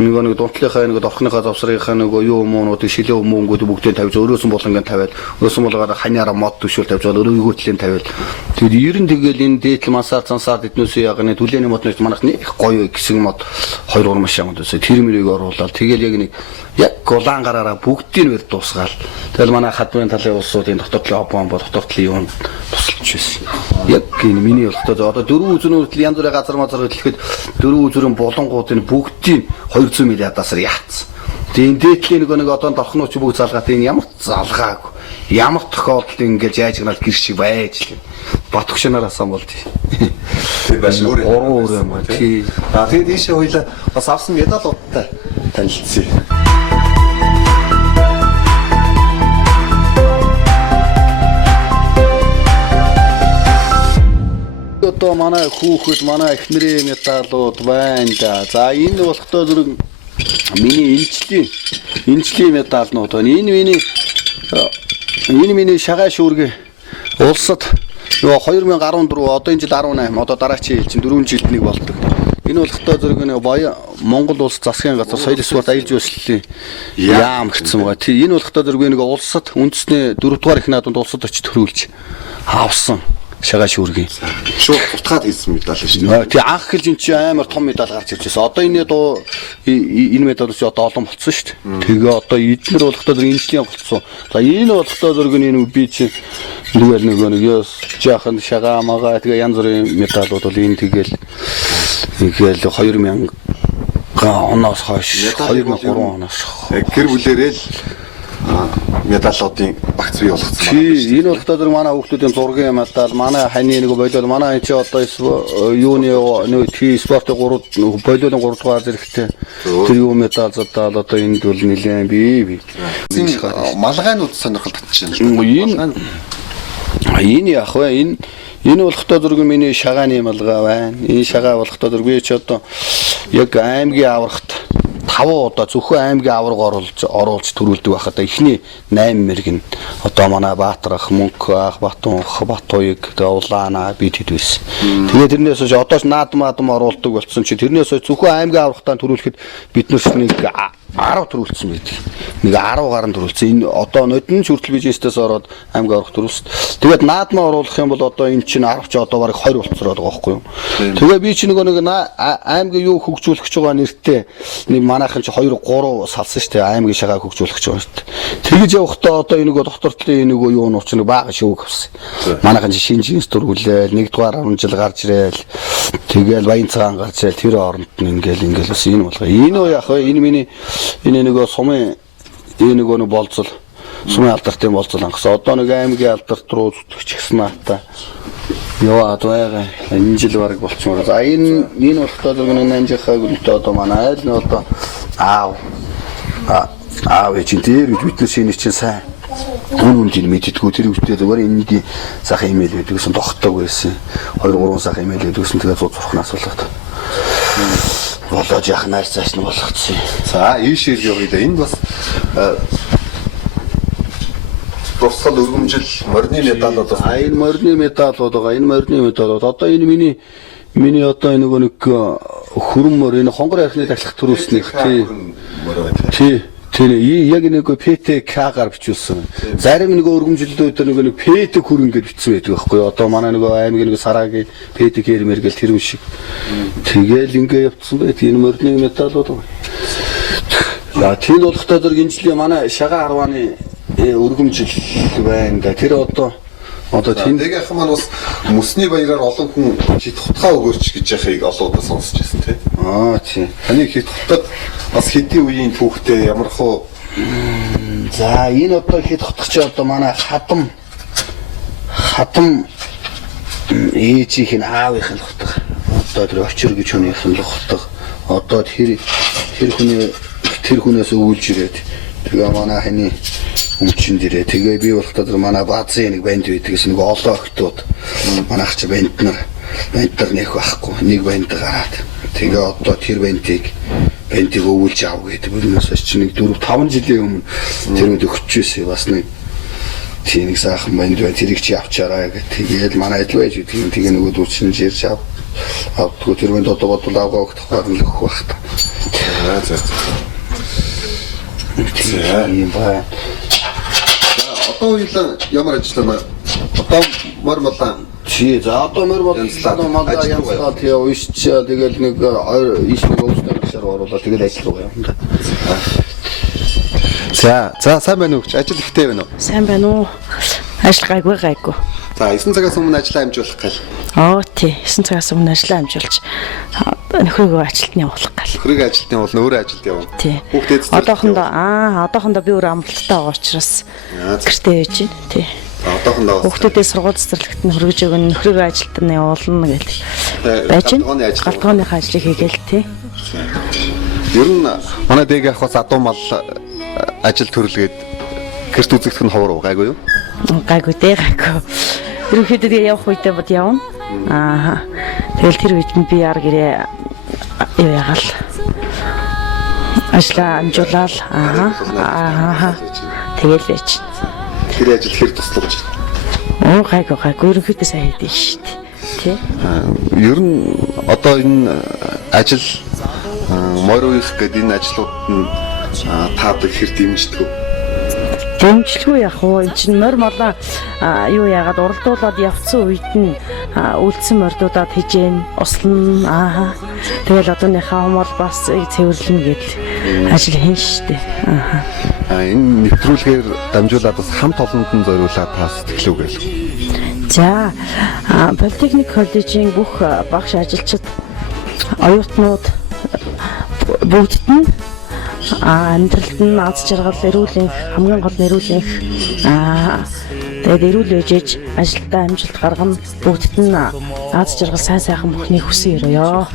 нэг дунтлынхаа нэг орхныхаа завсрынхаа нэг юу муунуудыг шилээ мөнгүүд бүгдээ тавьж өрөөсөн болонгийн тавиад өрөөсөн болгоод ханьяараа мод төшөөл тавьж өрөөгөө төлөлийн тавиад тэгээд ер нь тэгэл энэ дээдл мансаар цансаар эднөөс ягны түлээний мод нэг манайх нэг гоё гисэг мод 2-3 машин мод өсөө тэр мөрийг оруулаад тэгэл яг нэг яг голан гараараа бүгдийг нь дуусгаал. Тэгэл манай хадмын талын улсуудын дотоодлын хоббон бол дотоодлын юунд тусалж байсан. Яг энэ миний болохдоо одоо 4 үзүүрийн хүртэл янз бүрийн газар мазар хөтлөхэд 4 үзүүрийн булангуудын бүгдийг 200 миллиардаас яатсан. Тэгээ энэ дээдлийн нэг одоо дорхнууч бүгд залгаатай энэ ямар залгаагүй. Ямар тохиолдолд ингэж яаж гэнал гэр шиг байж л. Батгшнараас ам болд. Тэр маш өөр юм байна. Тий. Тэгээд ийшээ хоёлаа бас авсан медалуудтай танилцъя. Одоо манай хүүхэд манай эхнэрийн медалууд байна да. За энэ болохдоо зэрэг миний энэчлийн медалнууд байна. Энэ миний шагаа шүүргээ улсад нөгөө 2014 одоо энэ жил 18 одоо дараачийн жил чинь 4 жилд нэг болдог. Энэ болохдоо зэрэг нэг Монгол улс засгийн газар соёл спорт аял жуулчлалын яам гэсэн байгаа. Тий энэ болохдоо зэрэг нэг улсад үндэсний 4 дугаар их наадамд улсад очиж төрүүлж авсан шагаа шүүргийн. Шууд утгаад хийсэн медаль шүү дээ. Тэг анх хэлж эн чи амар том медаль гарч ирж байсан. Одоо энэ дуу энэ медаль чи одоо олон болсон шүү дээ. Тэгээ одоо эднэр болохдоо энэ жилийн болсон. За энэ болохдоо энэ би чи тэгэл нэг ёс жаахан шагаа магаа тэгээ янз бүрийн медалууд бол энэ тэгэл 2000 оноос хойш 2003 оноос Гэр бүлээрээ л медалуудын багц бий болгоцсон. Тий, энэ болохдоо манай хүүхдүүдийн зургийн медаль, манай ханы нэг болоод манай чи одоо юуны нэг тий спортын 3 болоодын 3 дугаар зэрэгтэй тэр юу медаль задаа одоо энд бол нэлээд бий. Малгайнууд сонирхол татчихна. Энэ яг вэ энэ болохдоо зураг миний шагааны малгай байна. Энэ шагаа болохдоо зураг би ч одоо яг аймгийн аврагт 5 удаа зөвхөн аймгийн авраг оруулж төрүүлдэг байхад эхний 8 мэрэг нь одоо манай Баатарах, Мөнх ах, Батунх, Батуйг, Улаана бид хэд байсан. Тэгээд тэрнээс хойш одоо ч наадам оруулдаг болсон чи тэрнээс хойш зөвхөн аймгийн аврагтаа төрүүлэхэд бид нар нэг 10 төрүүлсэн байдаг. Нэг 10 гаруй төрүүлсэн. Энэ одоо нодон ч хүртэл бижээсээс ороод аймгийн авраг төрүүлсэн. Тэгээд наадмаа оруулах юм бол одоо энэ чинь 10 ч одоо бараг 20 болцроод байгаа байхгүй юу. Тэгээ би чи нэг аймгийн юу хөгжүүлэх гэж байгаа нэртэй нэг манайхан чи 2 3 салсан шүү дээ аймгийн шагааг хөгжүүлэх гэж байгаа шүү дээ. Тэгэж явахдаа одоо энэ нэг доктортлын нэг юу нууч нэг бага шүүг авсан. Манайхан чи шинж инс төрүүлээл 1 дугаар 10 жил гарч ирээл тэгээл баян цагаан гарч ирээл тэр оронд нь ингээл бас энэ болгоо. Энэ уу яах вэ? Энэ миний энэ нэг сумын энэ нэг болцол сумын алдартай болцол ангасан. Одоо нэг аймгийн алдарт руу зүтгэж гисэн наата. Яваад байгаа. Энэ жил бараг болчихмоор. За энэ болохдоо нэг намжихаа гүнтэй одоо манай айл нь одоо аав чинь дээр бид нар шинэ чинь сайн үнэнд нь мэддэггүй тэр үгтэй зүгээр энийг сах имэйл өгдөгсөн тогтдог байсан. 2 3 сах имэйл өгдөгсөн тэгээ зурхнаас болоод. Болоод яах найс цааш нь болгоцсон. За ийшээ явъя да. Энэ бас тусгал өргөмжил морины медалууд бас энэ морины медалууд байгаа. Энэ морины медалууд одоо энэ миний одоо энэ нэг хөрмөр энэ хонгор архины дахлах төрүүлснийх тий. Тэр яг нэг ПТК-гаар бичүүлсэн. Зарим нэг өргөмжлөлүүд нэг ПТ хүрэн гэж бичсэн байдаг байхгүй юу? Одоо манай нэг аймгийн нэг сарагийн ПТК-ээр мэргэл тэр юм шиг. Тэгэл ингээ явцсан байт энэ морины медалууд. За тийм болохдоо зэрэг энэ жилийн манай шагаа 10-ны өргөмжил байна да. Тэр одоо тэндээс маань бас мөсний баяраар олон хүн хит хутгаа өгөөч гэж яхахыг олоодаа сонсч байсан тий. Тийм. Таны хит хутгад бас хэдийн үеийн түүхтэй ямар хөө за энэ одоо хит хутгач одоо манай хадам ээжийнх нь аавынх нь хутга. Одоо тэр очир гэж хүнийх нь хутга. Одоо тэр хүнээс өвүүлж ирээд тэгээ манай ханы өмчин дээрээ тэгээ би болохдоо манай баазын нэг банд байдгээс нэг олон охтууд манайх чи банд нар нэх байхгүй нэг банд гараад тэгээ одоо тэр бандыг өвүүлж аав гэдэг бүрнээс чи нэг 4 5 жилийн өмнө тэр үед өгчөөсэй бас нэг тийм нэг сайхан банд бай тэрийг чи авчаарай гэх тэгээд манай адил байж үгүй тэгээ нөгөө дүүчин жирч авдгүй тэр банд одоо бодвол авгаа өгөх байх байх та. За. Тийм бай. Одоо уйлан ямар ажиллана? Одоо мөр молоо. Чи за одоо мөр молоо янзлаа тий уйч тэгэл нэг иш нэг өвчнөр гişэр оруулаад тэгэл ажил руу явна. За сайн байна уу? Ажил ихтэй байна уу? Сайн байна уу? Ажил гайгүй. За 9 цагаас өмнө ажиллаа амжуулах гал. Тий 9 цагаас өмнө ажиллаа амжуулж нөхрийгөө ажилд нь явуулах гал. Нөхрийг ажилд нь явуулна, өөрөө ажилд явна. Тий. Хүүхдээ одоохондоо би өөр амралттай байгаа учраас гэртээ байж байна. Тий. Одоохондоо хүүхдүүдээ сургууль цэцэрлэгт нь хөргөж өгнө, нөхрийгөө ажилд нь явуулна гэл. Байж байна. Галтгооныхаа ажлыг хийгээл тий. Ер нь манай дэг ах бас адуу мал ажил төрлгээд гэрт үзэгдэх нь ховор гайгүй юу? Гайгүй. Ерөнхийдөө тэгээ явах үедээ бод явна. Тэгэл тэр үед би яар гэрээ ягаал. Ажлаа амжуулаад тэгэл байж. Тэр ажил хэр туслаж байна? Гайгүй. Ерөнхийдөө сайн хийдэж шүү дээ. Тий. Ер нь одоо энэ ажил морь уих гэдэг энэ ажлууд нь таадаг хэр дэмждэг вэ? дэмжлгүй яг уу эн чинь морь молоо юу яагаад уралдуулаад явцсан үед нь үлдсэн мордуудад хижээн услана тэгэл одооныхаа хомол бас цэвэрлэнэ гэдэл ажил хийн штэ Энэ нэвтрүүлгээр дамжуулаад бас хамт олонд нь зориулаад тас тэглүү гээл. за политехник коллежийн бүх багш ажилчид оюутнууд бүгдд нь амьдралд нь аз жаргал эрүүл энх хамгийн гол нь эрүүл энх тэгээд эрүүл ээжэж ажилдаа амжилт гаргана бүгдд нь аз жаргал сайхан бүхнийг хүсэн өрөөё.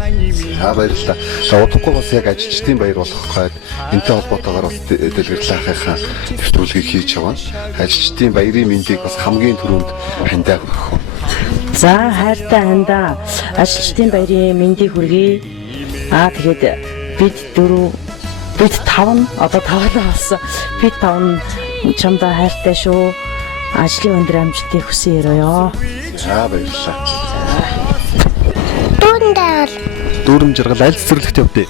Баярлалаа. Удахгүй бас яг ажилчдын баяр болох гээд энэтэй холбоотойгоор бас дэлгэрлэхийнхаа нэвтрүүлгийг хийж байгаа. Ажилчдын баярын мэндийг бас хамгийн түрүүнд хандаа хүргэх. За хайртай хандаа ажилчдын баярын мэндийг хүргэе. Тэгээд бид 5 одоо 5 болсон. Бид 5 чамдаа хайртай шүү. Ажлын өндөр амжилтыг хүсэн өрөөё. За баярлалаа. Дүүрэн жаргал аль цэцэрлэгт явдээ?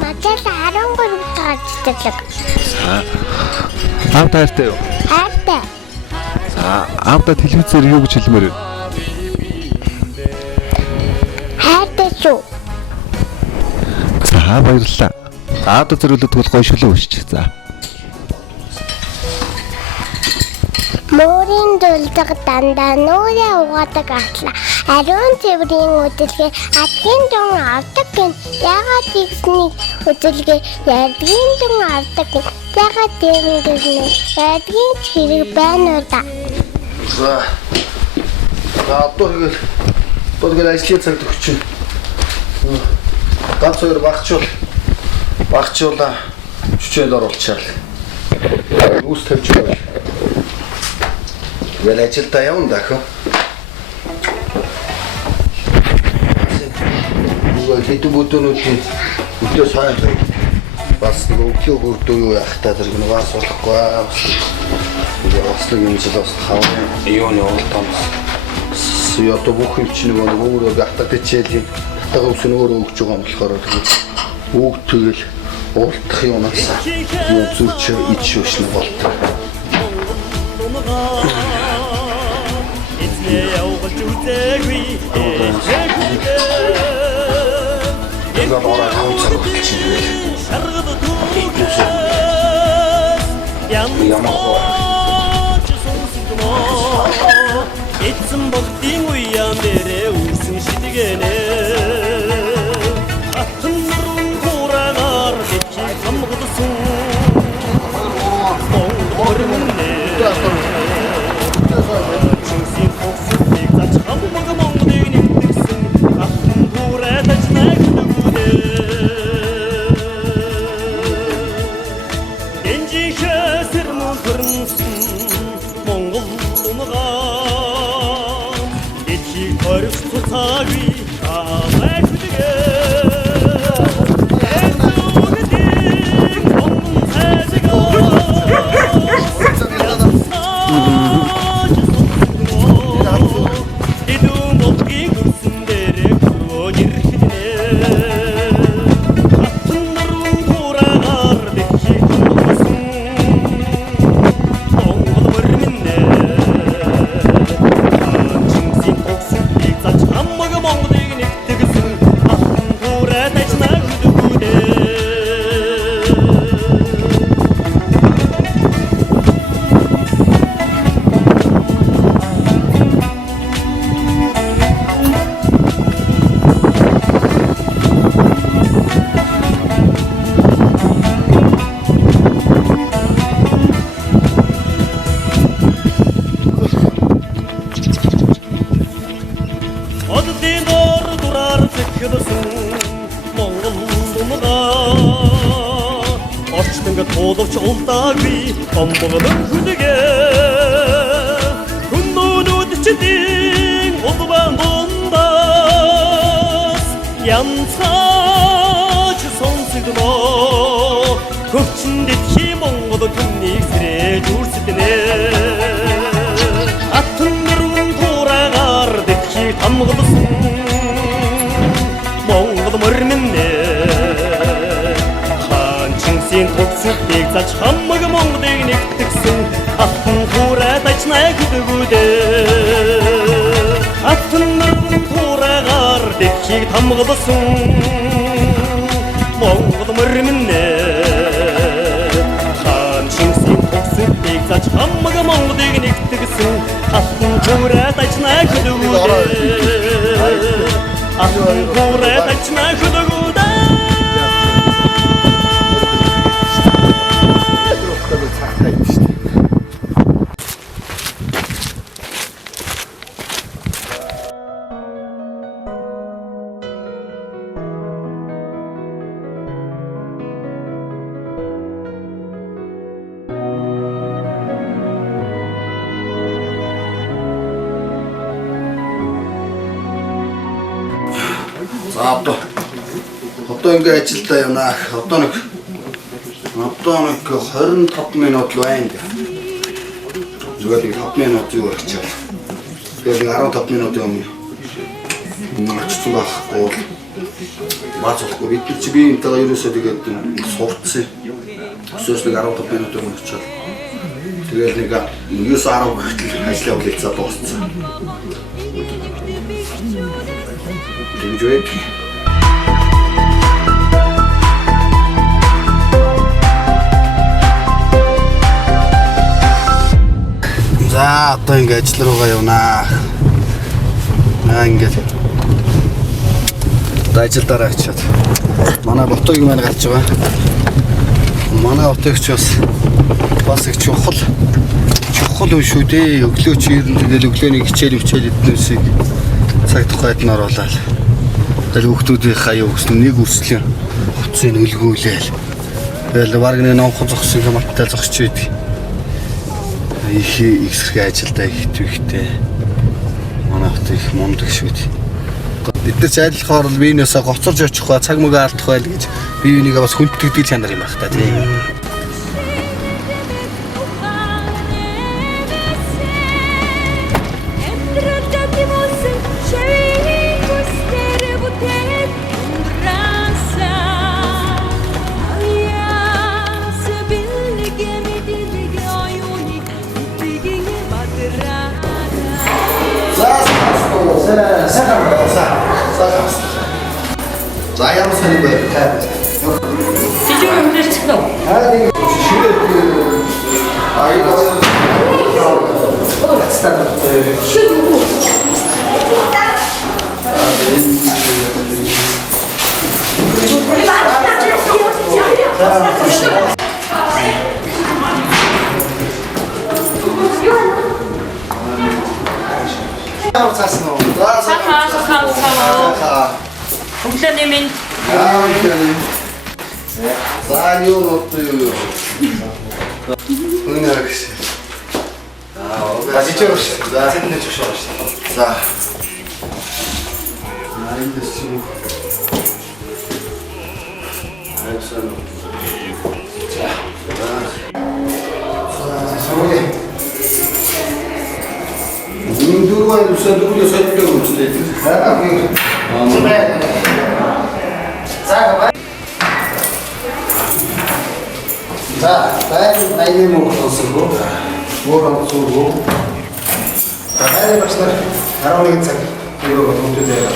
Мажаал 13 дахь цэцэрлэг. Аав таартай юу? Хайртай. За аавда телевизээр юу гэж хэлмээр вэ? Хайртай шүү. За баярлалаа. Аавда зөвлөд бол гоё шүлэн өшч. За. Мөрийн дулдаг дандаа нүрээ угаадаг атлаа. Ариун цэврийн үдэлгээ адгийн дун авдаг гэн. Ягаад тэгснийг үдэлгээ ядгийн дун авдаг гэн. Ягаад тэгнэ ядгийн хэрэг байна уу да. За одоо тэгэл ажлын цагт өгч. Ганц хоёр багчуулаа чүчээнд оруулчаал. Үс тавьж байгаа. Ял ажилдаа явна дахин. Хэдэн бүдүүнүүдийн өдөө сайн бас нэг өглөө хөрдөө юу яхтаа зэрэг нэг бас болохгүй аа. Бас нэг жил бас хав юу нөөлтөн. Одоо бүх юм чинь нэг өөрөө гахтаа тэчээл гахтаа өсөн өөрөө өгч байгаа юм болохоор үг тэгэл уултах юмнаас юу зүрч ичшүүшнэ болтой. Эцэн болтын уян дээрээ үсэн шидгэнэ Атын нурун хурагаар дэчи хамгадсан Монгорнэ Чинсийн фоксыг зач хамгаг монгодыг нэгтгсэн Атын хураа тачнаг дүгүдэ Энжихэ сэрмөн төрнсөн Монгол умгаа Орих цуцаагүй амайг хүдэгэ Эцүүгдийн онгон цайзгаа Эдүүн болгийн хүрсэн дээрээ хөрөөж ирэхнэ Атын нарун хураагаар дэхи хамгасан Монгол мөрминэ Аммаг монгодыг нэгтгэсэн атын хүрээ тачнаг дүгүдэ Оддын дор дураар зэхэлсэн Монгол умгаа Орчтонго туулавч улдаагүй Амбогол хүдэгэ Хүннүүд чидийн улбан дундаас Янцаач сонсогдоо Хөвчин дэдхи Монгол хүннийг сэрэж үрсэтнэ Атын нэрүүн хураагаар дэдхи хамгалсан Монгол мөрминэ Хаан Чинсийн төгсөлтийг зач хамаг монгодыг нэгтгэсэн хөдөгүүдээ Атнарын туурайгаар дэвхийг тамгалсан Монгол мөрмөнэ Хаан Шинсийн төгсөлтийг зааж хамаг Монголыг нэгтгэсэн Алтан туурайд ажнаа хөдөгүүдээ Алтан туурайд ажнаа хөдөгүүдээ За одоо ингээ ажилдаа явна. Одоо нэг 25 минут л байна. Зүгээр нэг 5 минут юу болчихоо. Тэгээд 15 минутын өмнө очсон байхгүй. Баацахгүй бид чи би энтэйгээ ерөөсөө тэгээд сурцсан. Өсөөс нэг 15 минут өмнө очиод. Тэгээд нэг 9-10 хүртэл ажлаа үлээцээ дууссан. Enjoy. За одоо ингээ ажил руугаа явнаа. Ингээд ажилдаа очиод манай ботыг маань гарч байгаа. Манай ботыгч бас их чухал үе шүү дээ. Өглөө чи ер нь тэгэл өглөөний хичээл эднээсийг цаг тухайд нь оруулаад тэгэл хүүхдүүдийн хаяа өгсөн нэг үрслийн хувцсыг өлгөөлээл. Тэгэл баргны номхон зогсон юм маттай зогсч байдаг. Их сэрхий ажилдаа их төвхтэй. Манай хот их мундаг шүү дээ. Бид нар ч айлхаар л биенээсээ гоцорж очих ба цаг мөг алдах байл гэж бие бинийгээ бас хүндтгэдэг чанар юм байна та тийм. За ямар сайн байна. Жижиг юм дэрчдэг үү? Нэг ширээ. Өглөөний минь За юу нөтөө. Үнээрх. Ажичээр ш. За зэнэ ч шош. За. Нарийн дэсчим. Айсан. За. Сорой. Дөрвөн үсэдгүүл сэтдэг үстэй. За, тайны мөнгөсөн гоо. Мөр онцгоо. Тайны багшнаар 11 цаг өрөөгөө төвдөө.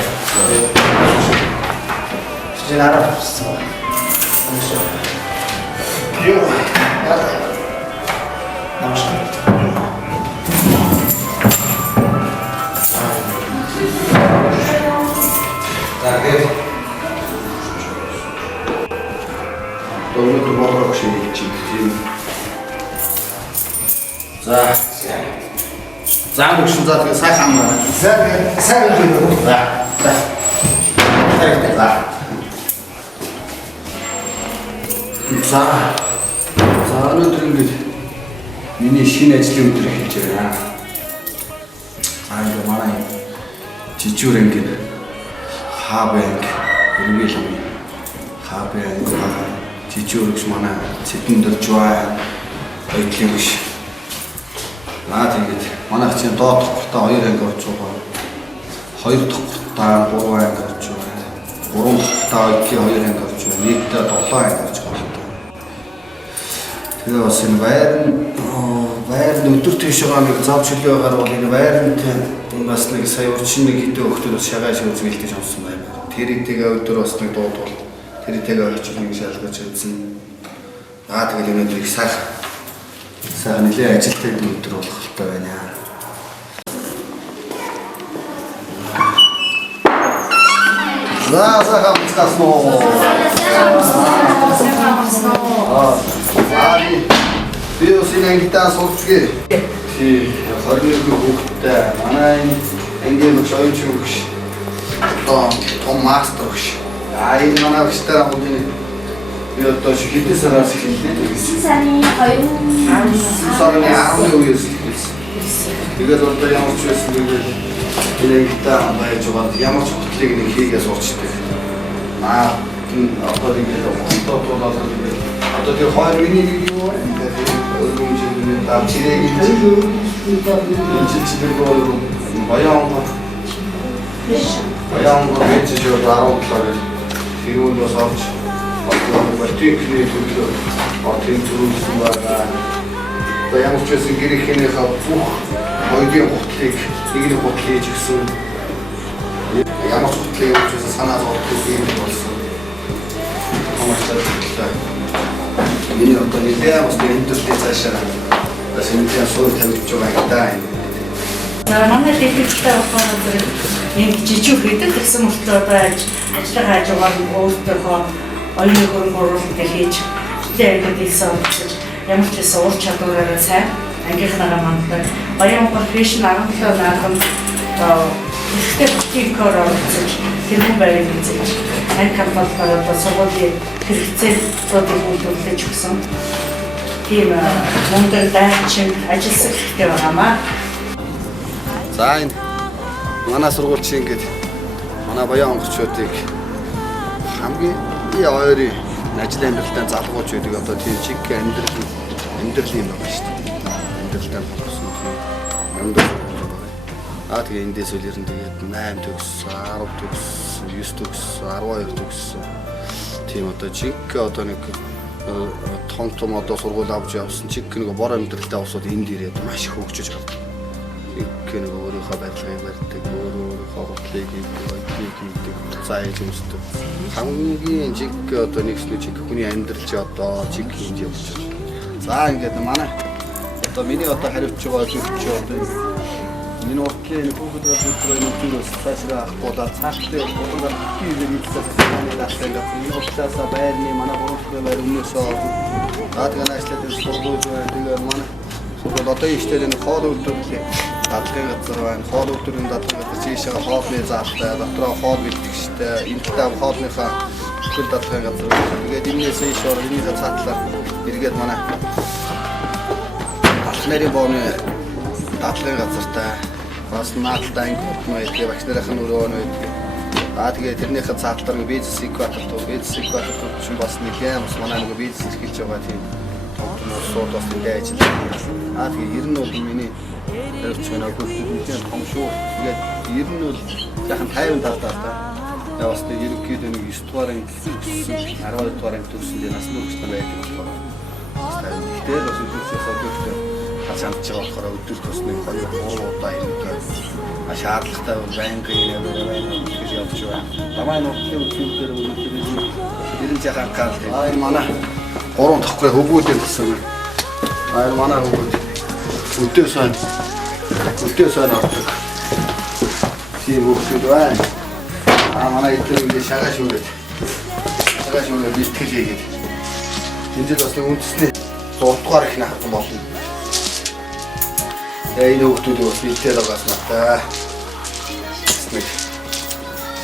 Шинэ аргасан. Юу? Намшаа. Так. Өнөөдөр боорох шиг чиг тийм. За. За мөшин за тэгээ сайхан байна. Сайн юм. За. За өнөөдөр ингэж миний шинэ ажлын өдөр хийж байна. Аа манай жижүүр ингэ хабэнг ирмэл хабэнг жижүүрч манай цэтэн дөржваа ойдлын биш. Наа тэгээд манай чинь доод тухтаа 2 анги орж байгаа. 2 тухтаа 3 анги орж байгаа. 3 тухтаа ойдлын 2 анги орж байгаа. Нийтдээ 7 анги орж байгаа. Тэгээ бас энэ байр өдөр тийш байгаа нэг зав чөлөө байгаа бол энэ байранд бас нэг сая урчин нэг хэдэн өгтөр бас шагааш үзгэлдэж авсан байна. Тэрийг тэгээ өдөр бас нэг дуудвал тэрийг тэгээ очиж нэг шалгаж үзсэн. Тэгээд өнөөдөр их сайхан нэлээд ажилтай өдөр болох хэрэгтэй байна. За хамтасноо. Би өсний гитар сурчгээ. Тий, 21 хүүхэдтэй манай ангийн багш оюуч багш. Том мастер багш. Энэ манай багштай хамтын би одоо хэдэн сараас эхэллээ. 9 сарын 12 үеэс эхэлсэн. Тэгээд одоо ямар ч байсан гэвэл энэ гитар байж байгаа ямар ч хөтлөгийг нэг хийгээ сурчдаг. Одоо ингээд одоо тэр хоёр миний нэг юу вэ? Өөрөмжлөний тавчирэг энэ чичдэг бол баян гэж жоо 17 тэрүүнд бас авч техникний төлөв отын зүрхсэн байгаа. Одоо ямар ч байсан гэрийнхээ бүх хоёрын хутлыг нэгний хутлыг хийж гисэн. Ямар ч хутлыг явуулж байсан санаа зовлох юм болсон. Миний одоо нэлээд бас интернет цаашаа бас энэ суур тавьж байгаа юм даа. манай техниктэй болохоор энэ жижиг хэдэг гэсэн мөртлөө одоо ажиллагаа хажуугаар өөртөө оюуны хөрөнгө хийж тэгээд ийсэн ямар ч байсан ур чадвараараа сайн ангийнхнаараа манддаг. Баян профешнл 17 наадам ихтэй техникоор оролцож тэрхэн байрыг үзэж анги компаниудаар одоо сургуулийн хэрэгцээ асуудыг үйлдвэрлэж өгсөн. Тийм мундаг дайчин ажилласан хэрэгтэй байгаамаа. За энэ манай сургуульчин ингээд манай баян онгорчуудыг хамгийн ойрын ажил амьдралтай залгууч байдаг одоо тийм чиг амьдрал юм байна шүү дээ. Амьдралтай болсон юм. Тэгээ эндээс үл ерэн тэгээд 8 төгс, 10 төгс, 9 төгс, 12 төгс тийм одоо чиг одоо нэг том одоо сургууль авч явсан чиг нэг бор амьдралтай усууд энд ирээд маш их хөгжиж байгаа. Нэг өөрийнхөө барилгыг барьдаг, өөрийнхөө хутлыг хийдэг, зааж өмсдөг. Хамгийн чиг одоо нэгснэ чиг хүний амьдралч одоо чиг хийж явж байгаа. За ингээд манай одоо миний одоо хариуцж байгаа зүйл чи одоо энэ уртлын хүүхдүүд өдрөөс цаашаа ахгуудаа цаашдаа уртлаар хийгээд хэлсэн дастай энэ уртлаасаа байрны манай гуравдугаар байр өмнөөсөө даадган ажиллаад сургууль тэгээд манай сургууль одоо ихтэй энэ хоол үйлдвэрлэлийн дадлын газар байна. Хоол үйлдвэрийн дадлын газар цэешээ хоолны заалтай дотроо хоол бэлтгэжтэй энэтэй хоолныхаа бүхэл дадлын газар. Тэгээд энэс ийшээр энэний цаатлаар эргээд манай алхнарын бооны дадлын газартай бас наадтай анги байдаг, багш нарын өрөө байдаг. Тэгээд тэрнийхээ цаатлаар бизнес экватор чинь бас нэгэн бас манай нэг бизнес хийж байгаа тийм том сууд бас ингээд ажилладаг. Тэгээд ер нь бол миний тэрчнээ бүгдийн том шүү. Тэгээд ер нь бол яхан 50 талдаа та. Яг бас нэг ерөнхийдөө нэг 9 дугаар анги төгссөн, 12 дугаар анги төгссөн дээр насны хүүхдтэй байдаг болохоор. Тэгээд бас үдээсээс өгдөө хацаанд ч болохоор өдөр төснөй 2-3 удаа ирдэг. Шаардлагатай банк гэж явж байна. Намайг нөхдөд үгээр ерөн жахан кал. Манай 3 дахь хөвгүүдээр тасан. Манай хөвгүүд өдөөс авдаг. Тийм хөвгүүд байна. Манай эдгээр шагаа шүүгээд бэлтгэл хийгээд. Энд бас нэг үндэсний 100 дугаар их нахсан болно. Энэ хөвгүүд бас бэлтгэл байгаас надаа.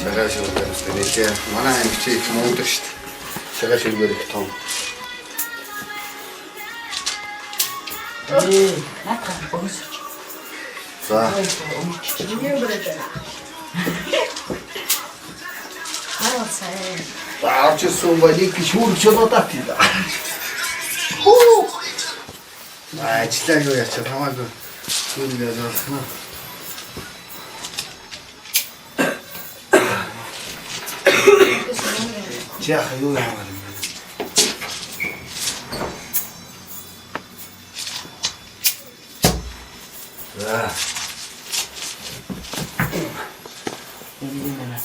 Шагаа шүүгээд нэгэ манай аймагч их муудаг шүү дээ. Шагаа шүүгээр их том. За. Баач сумбалик шүүрч чодотаа тийм. Ажлаа юу яач хамаагүй. Сүнгээ зоолно. Яах юу яамаар.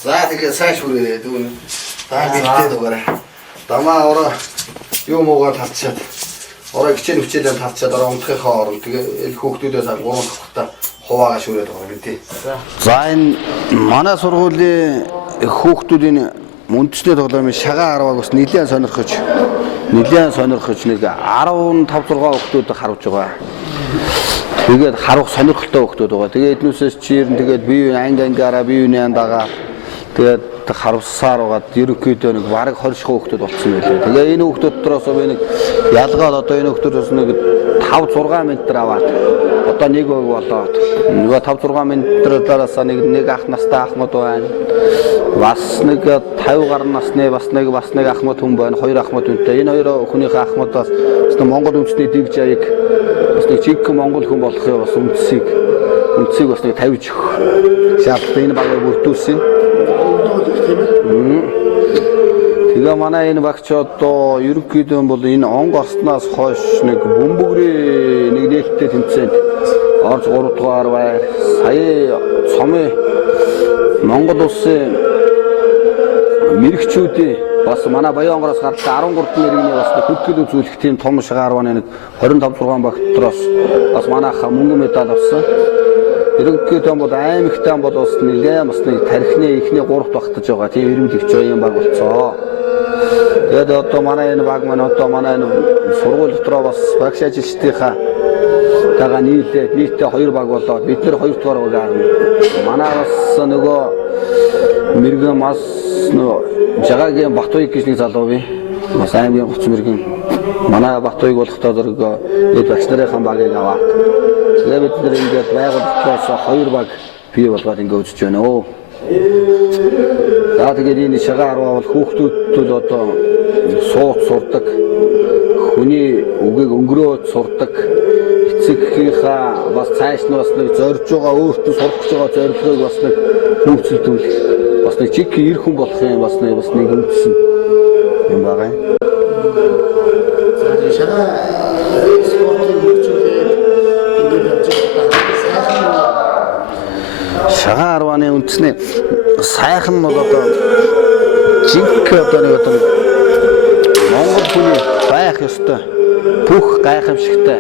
За тэгээ сайн шүрээ дүүн. Та бэлдээд угаарай. Дамаа ороо юу муугаар тавчаад. Ороо хичээл тавчаад ороо унтахынхаа орол тэгээ хүүхдүүдээс 3 дахьтаа хуваагаа шүрээд байгаа гэдэг. За энэ манай сургуулийн хүүхдүүдийн үндэсний тоглоомын шагаа 10-аг бас нэлээд сонирхож нэг 15-6 хүүхдүүд харуулж байгаа. Тэгээд харух сонирхолтой хүүхдүүд байгаа. Тэгээд эднүүсээс чирэн тэгээд бие ангиараа биений дагаа тэгээд харуулсаар байгаа. Ерөнхийдөө нэг бараг 20 хүүхдүүд болсон байлээ. Тэгээ энэ хүүхдүүд дотроос би нэг ялгаад одоо энэ хүүхдүүдээс нэг 5-6 метр аваад одоо нэг өг болоод нөгөө 5-6 метрлээс нэг ах настай ахмад байна. Бас нэг 50 гаруй насны бас нэг ахмад хүн байна. 2 ахмад үнэтэй. Энэ хоёр хүнийхээ ахмадаас Монгол үндэсний дэг жаяг бас нэг чиг Монгол хүн болохын бас үндсийг бас нэг тавьж өгөх шаардлагатай энэ багыг бүрдүүлсэн. Тэгээ манай энэ багч одоо ерөнхийдөө бол энэ онг орсноос хойш нэг бөмбөгрийн нэг нээлттэй тэмцээнд орж 3 дугаар байр сая цомын Монгол улсын мэрэгчүүдийн бас манай Баянгороос гардаг 13 мэрэгний бас хөдөлгөөн үзүүлэх тийм том шагаар байна нэг 25-6 багт дотроос бас манайхаа мөнгө медаль авсан. Ерөнхийдөө бол аймагтаа бол бас нэлээд бас нэг тархины ихний 3-т багтаж байгаа. Тийм ирэмлэгч юм баг болцоо. Тэгээд одоо манай энэ баг маань одоо манай энэ сургууль дотроо бас багш ажилчдынхаа тагаа нийтдээ 2 баг болоод бид нэр 2 дугаар баг аа. Манай бас нөгөө мэрэгэн мас Жагагийн Батуйг гэж нэг залуу бий. Бас аймгийн 30 мэрэгэн. Манай Батуйг болохдоо зэрэг эд багш нарын багийг аваад. Тэгээ бид нэр ингээд байгууллагаас 2 баг бий болгоод ингээд үзэж байна өө. За тэгээд энэ шагаа 10 бол хүүхдүүд одоо сууд сурдаг. Хүний үгийг өнгөрөөд сурдаг. Эцэгийнхаа бас цааш нь бас нэг зорж байгаа өөртөө сурах гэж байгаа зорилгыг бас нэг хөгжүүлдэг. Бас нэг чиг ир хүн болох юм бас нэг үндсэн юм байгаа юм. За тийм шагаа спортыг хөгжүүлээд ингээд явж байгаа. Шагаа 10-ны үндснээ сайхан бол одоо чиг одоо нэг одоо Монгол хүний байх ёстой бүх гайхамшигтай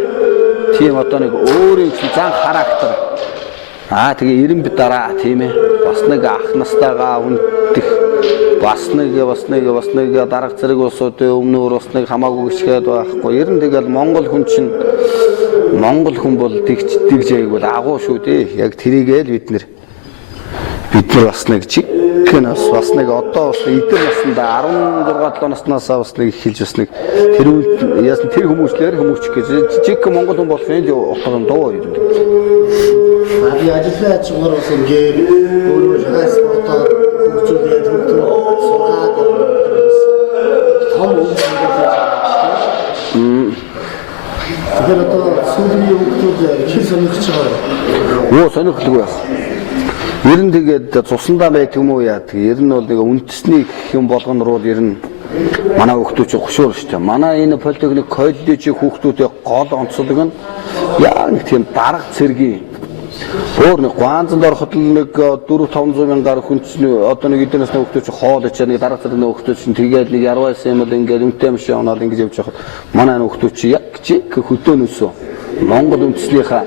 тийм одоо нэг өөрийн зан характер тэгээ 90 дараа тийм ээ бас нэг ах настайгаа үндэх бас нэг дарга зэрэг улсуудын өмнөр бас нэг хамаагүй гिचгээд байхгүй. Ер нь тэгэл Монгол хүн чинь Монгол хүн бол тэгж яйг бол агуу шүү дээ. Яг тэрийгээл бид нар бас нэг чигнээс бас нэг одоо бас эдгээр наснда 16-7 наснаас бас нэг эхэлж бас нэг тэр хүмүүслэр хүмүүч гэж чиг Монгол хүн болох юм утга нь доо юм. Би ажиллаж байгаа бас ингээд өөрөө шагаа спортоор хөгжүүлээд сургаад том тэгэхээр одоо сүүлийн хүүхдүүд хэр сонирхож байгаа юу сонирхолтой байх. Ер нь тэгээд цусандаа байдаг юм уу яа. Ер нь бол нэг үндэсний юм болгон руу ер нь манай хүүхдүүд чинь хөшөөр шүү дээ. Манай энэ политехник коллежийн хүүхдүүдийн гол онцлог нь яа нэг тийм дарга цэргийн өөр нэг ганцанд ороход л нэг 4-500 мянгаар хүн чинь одоо нэг эднээс нэг хүүхдүүд чинь хоол ичээ нэг дарга цэргийн хүүхдүүд чинь тэгээд нэг ярвайсан юм бол ингээд үнтэй юм шиг оноод ингэж явж байхад манай хүүхдүүд чинь яг чиг хөдөөнөөсөө Монгол үндэснийхаа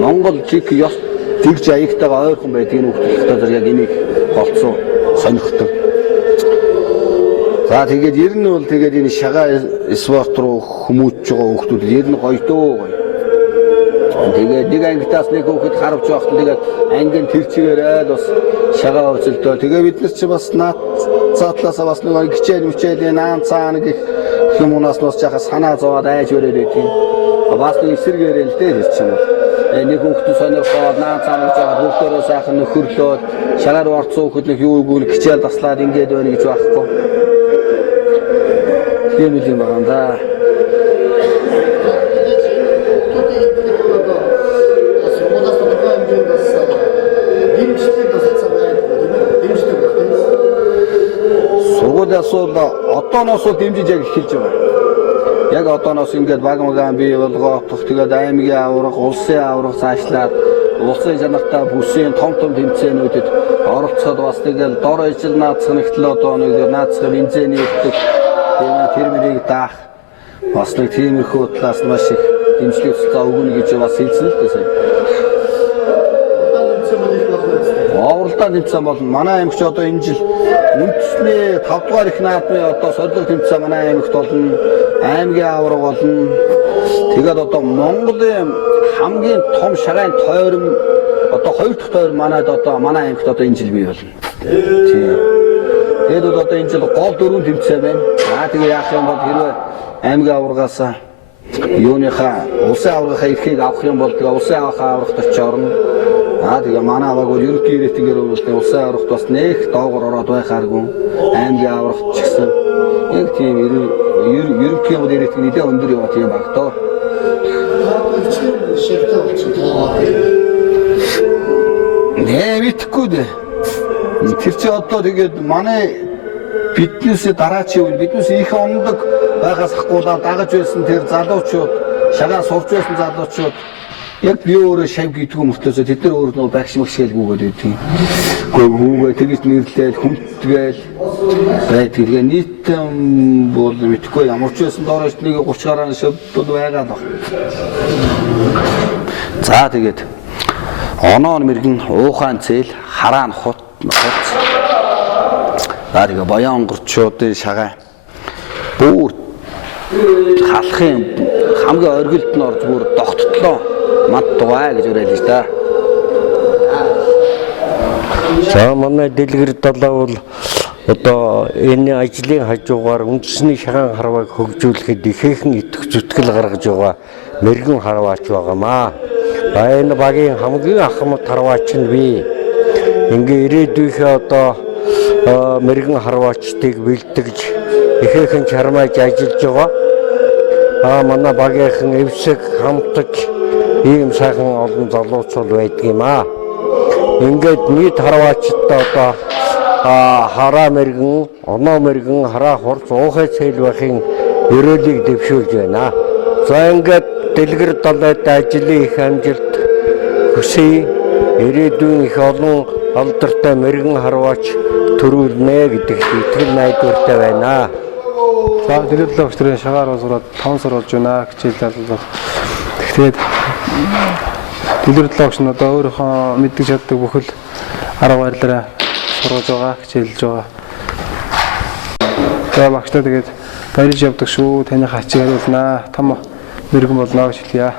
Монгол чиг ёс тэгж аягтайгаа ойрхон байдаг энэ хүүхдүүд яг энийг голцоо сонирхдаг. За тэгээд ер нь бол тэгээд энэ шагаа спорт руу хүмүүжж байгаа хүүхдүүд ер нь гоё дөө гоё. Тэгээд нэг ангитаас нэг хүүхэд харвж байхад тэгээд ангийн тэр чигээр айл бас шагаа хөвцөлтөө. Тэгээ бид нар чи бас наад цаатлаасаа бас нэг гिचээл наан цаа нэг хүмүүнээс бас жахаа санаа зовоод айж өрөөд байдیں۔ Бас нэг эсэргээрээ л дээ тэр чинь. Нэг хүүхэд сонирхоод наан цаа гэж байгаа хүүхдөрөө сайхан нөхөрлөөд шагаар орцсон хүүхэд нэг юу үгүй гिचээл таслаад ингээд байна гэж байхгүй. Тийм юм байна да. Асуулт одооноос дэмжиж яг эхэлж байгаа. Яг одооноос ингээд баг магаан бий болгоох, тэгээд аймгийн аврах, улсын аврах цаашлаад улсын чанартай бүсийн том тэмцээнүүдэд оролцоход бас тэгэл дор ижил наацх нэгтэл одоо нэг наацх бензин ирдэг тэр мөрийг даах бас нэг тиймэрхүү талаас маш их дэмжлэг цэцээ өгнө гэж бас хэлсэн л дээ. Авралдаа тэмцээн бол манай аймагч одоо энэ жил үндэсний 5 дугаар их наадмын одоо солилго тэмцээн манай аймагт болно. Аймгийн авраг болно. Тэгээд одоо Монголын хамгийн том шагаан тойрон одоо 2 дахь тойрон манайд одоо манай аймагт одоо энэ жил бий болно. Тийм. Тэгээд одоо энэ жил гол 4 тэмцээн байна. Тэгээд яах юм бол хэрвээ аймгийн аврагаас юуныхаа улсын аврагынхаа эрхийг авах юм бол тэгээд улсын аврагт очиорно. Тэгээ манай аваг бол ерөнхий рейтингээр бол улсын аврагт бас нэг доогор ороод байхааргүй. Аймгийн аврагт ч гэсэн яг тийм ерөнхий рейтинг нэлээд өндөр яваа тийм баг тоо. Нэ мэдхгүй дээ. Тэр чи одоо тэгээд манай биднээс дараачийн үе биднээс их ондог байгаас ахгуулаад дагаж байсан тэр залуучууд шагаа сурч байсан залуучууд яг би өөрөө шав гэдгүү мөртлөөсөө тэд нар өөрөө багш мэгшгэлгүйгээд байдгийг. Гүүгээ тэгж нэрлээл хүндгээл байд тэгээ нийт бол мэдхгүй ямар ч байсан доороос нэг 30 гаруй шав бол байгаад баг. За тэгээд оноон мэргэн уухаан цээл хараан хут. За тэгээ баян онгорчуудын шагаа бүр халахын хамгийн оргилд нь орж бүр тогттлоо мад дугай гэж уриалж та. За манай дэлгэр далаа бол одоо энэ ажлын хажуугаар үндэсний шагаан харвааг хөгжүүлэхэд ихээхэн итгэх зүтгэл гаргаж байгаа мэрэгэн харваач байгаамаа. Энэ багийн хамгийн ахмад харваач нь би. Ингээ ирээдүйнхээ одоо мэрэгэн харваачдыг бэлтгэж ихээхэн чармааж ажиллаж байгаа. Манай багийнхан эвсэг хамтаж ийм сайхан олон залуучууд байдаг юм аа. Ингээд нийт харваачдаа одоо хараа мэрэгэн, оноо мэрэгэн, хараа хурц, уухай цээл байхын ерөөлийг дэвшүүлж байна. За ингээд дэлгэр далайд ажлын их амжилт хүсье. Ирээдүйн их олон алдартай мэрэгэн харваач төрүүлнэ гэдэгт итгэл найдвартай байна. За дэлгэр далай багш нарын шагаар уураад 5 сар болж байна хичээл залуулах. Тэгэхээр дэлгэр далай багш нь одоо өөрийнхөө мэддэг чаддаг бүхэл арга барилаараа сургаж байгаа, хичээлж байгаа. За багшлаа тэгээд баярлж явдаг шүү. Таны хачиг хариулнаа. Том мэрэгэн болно гэж хэлье.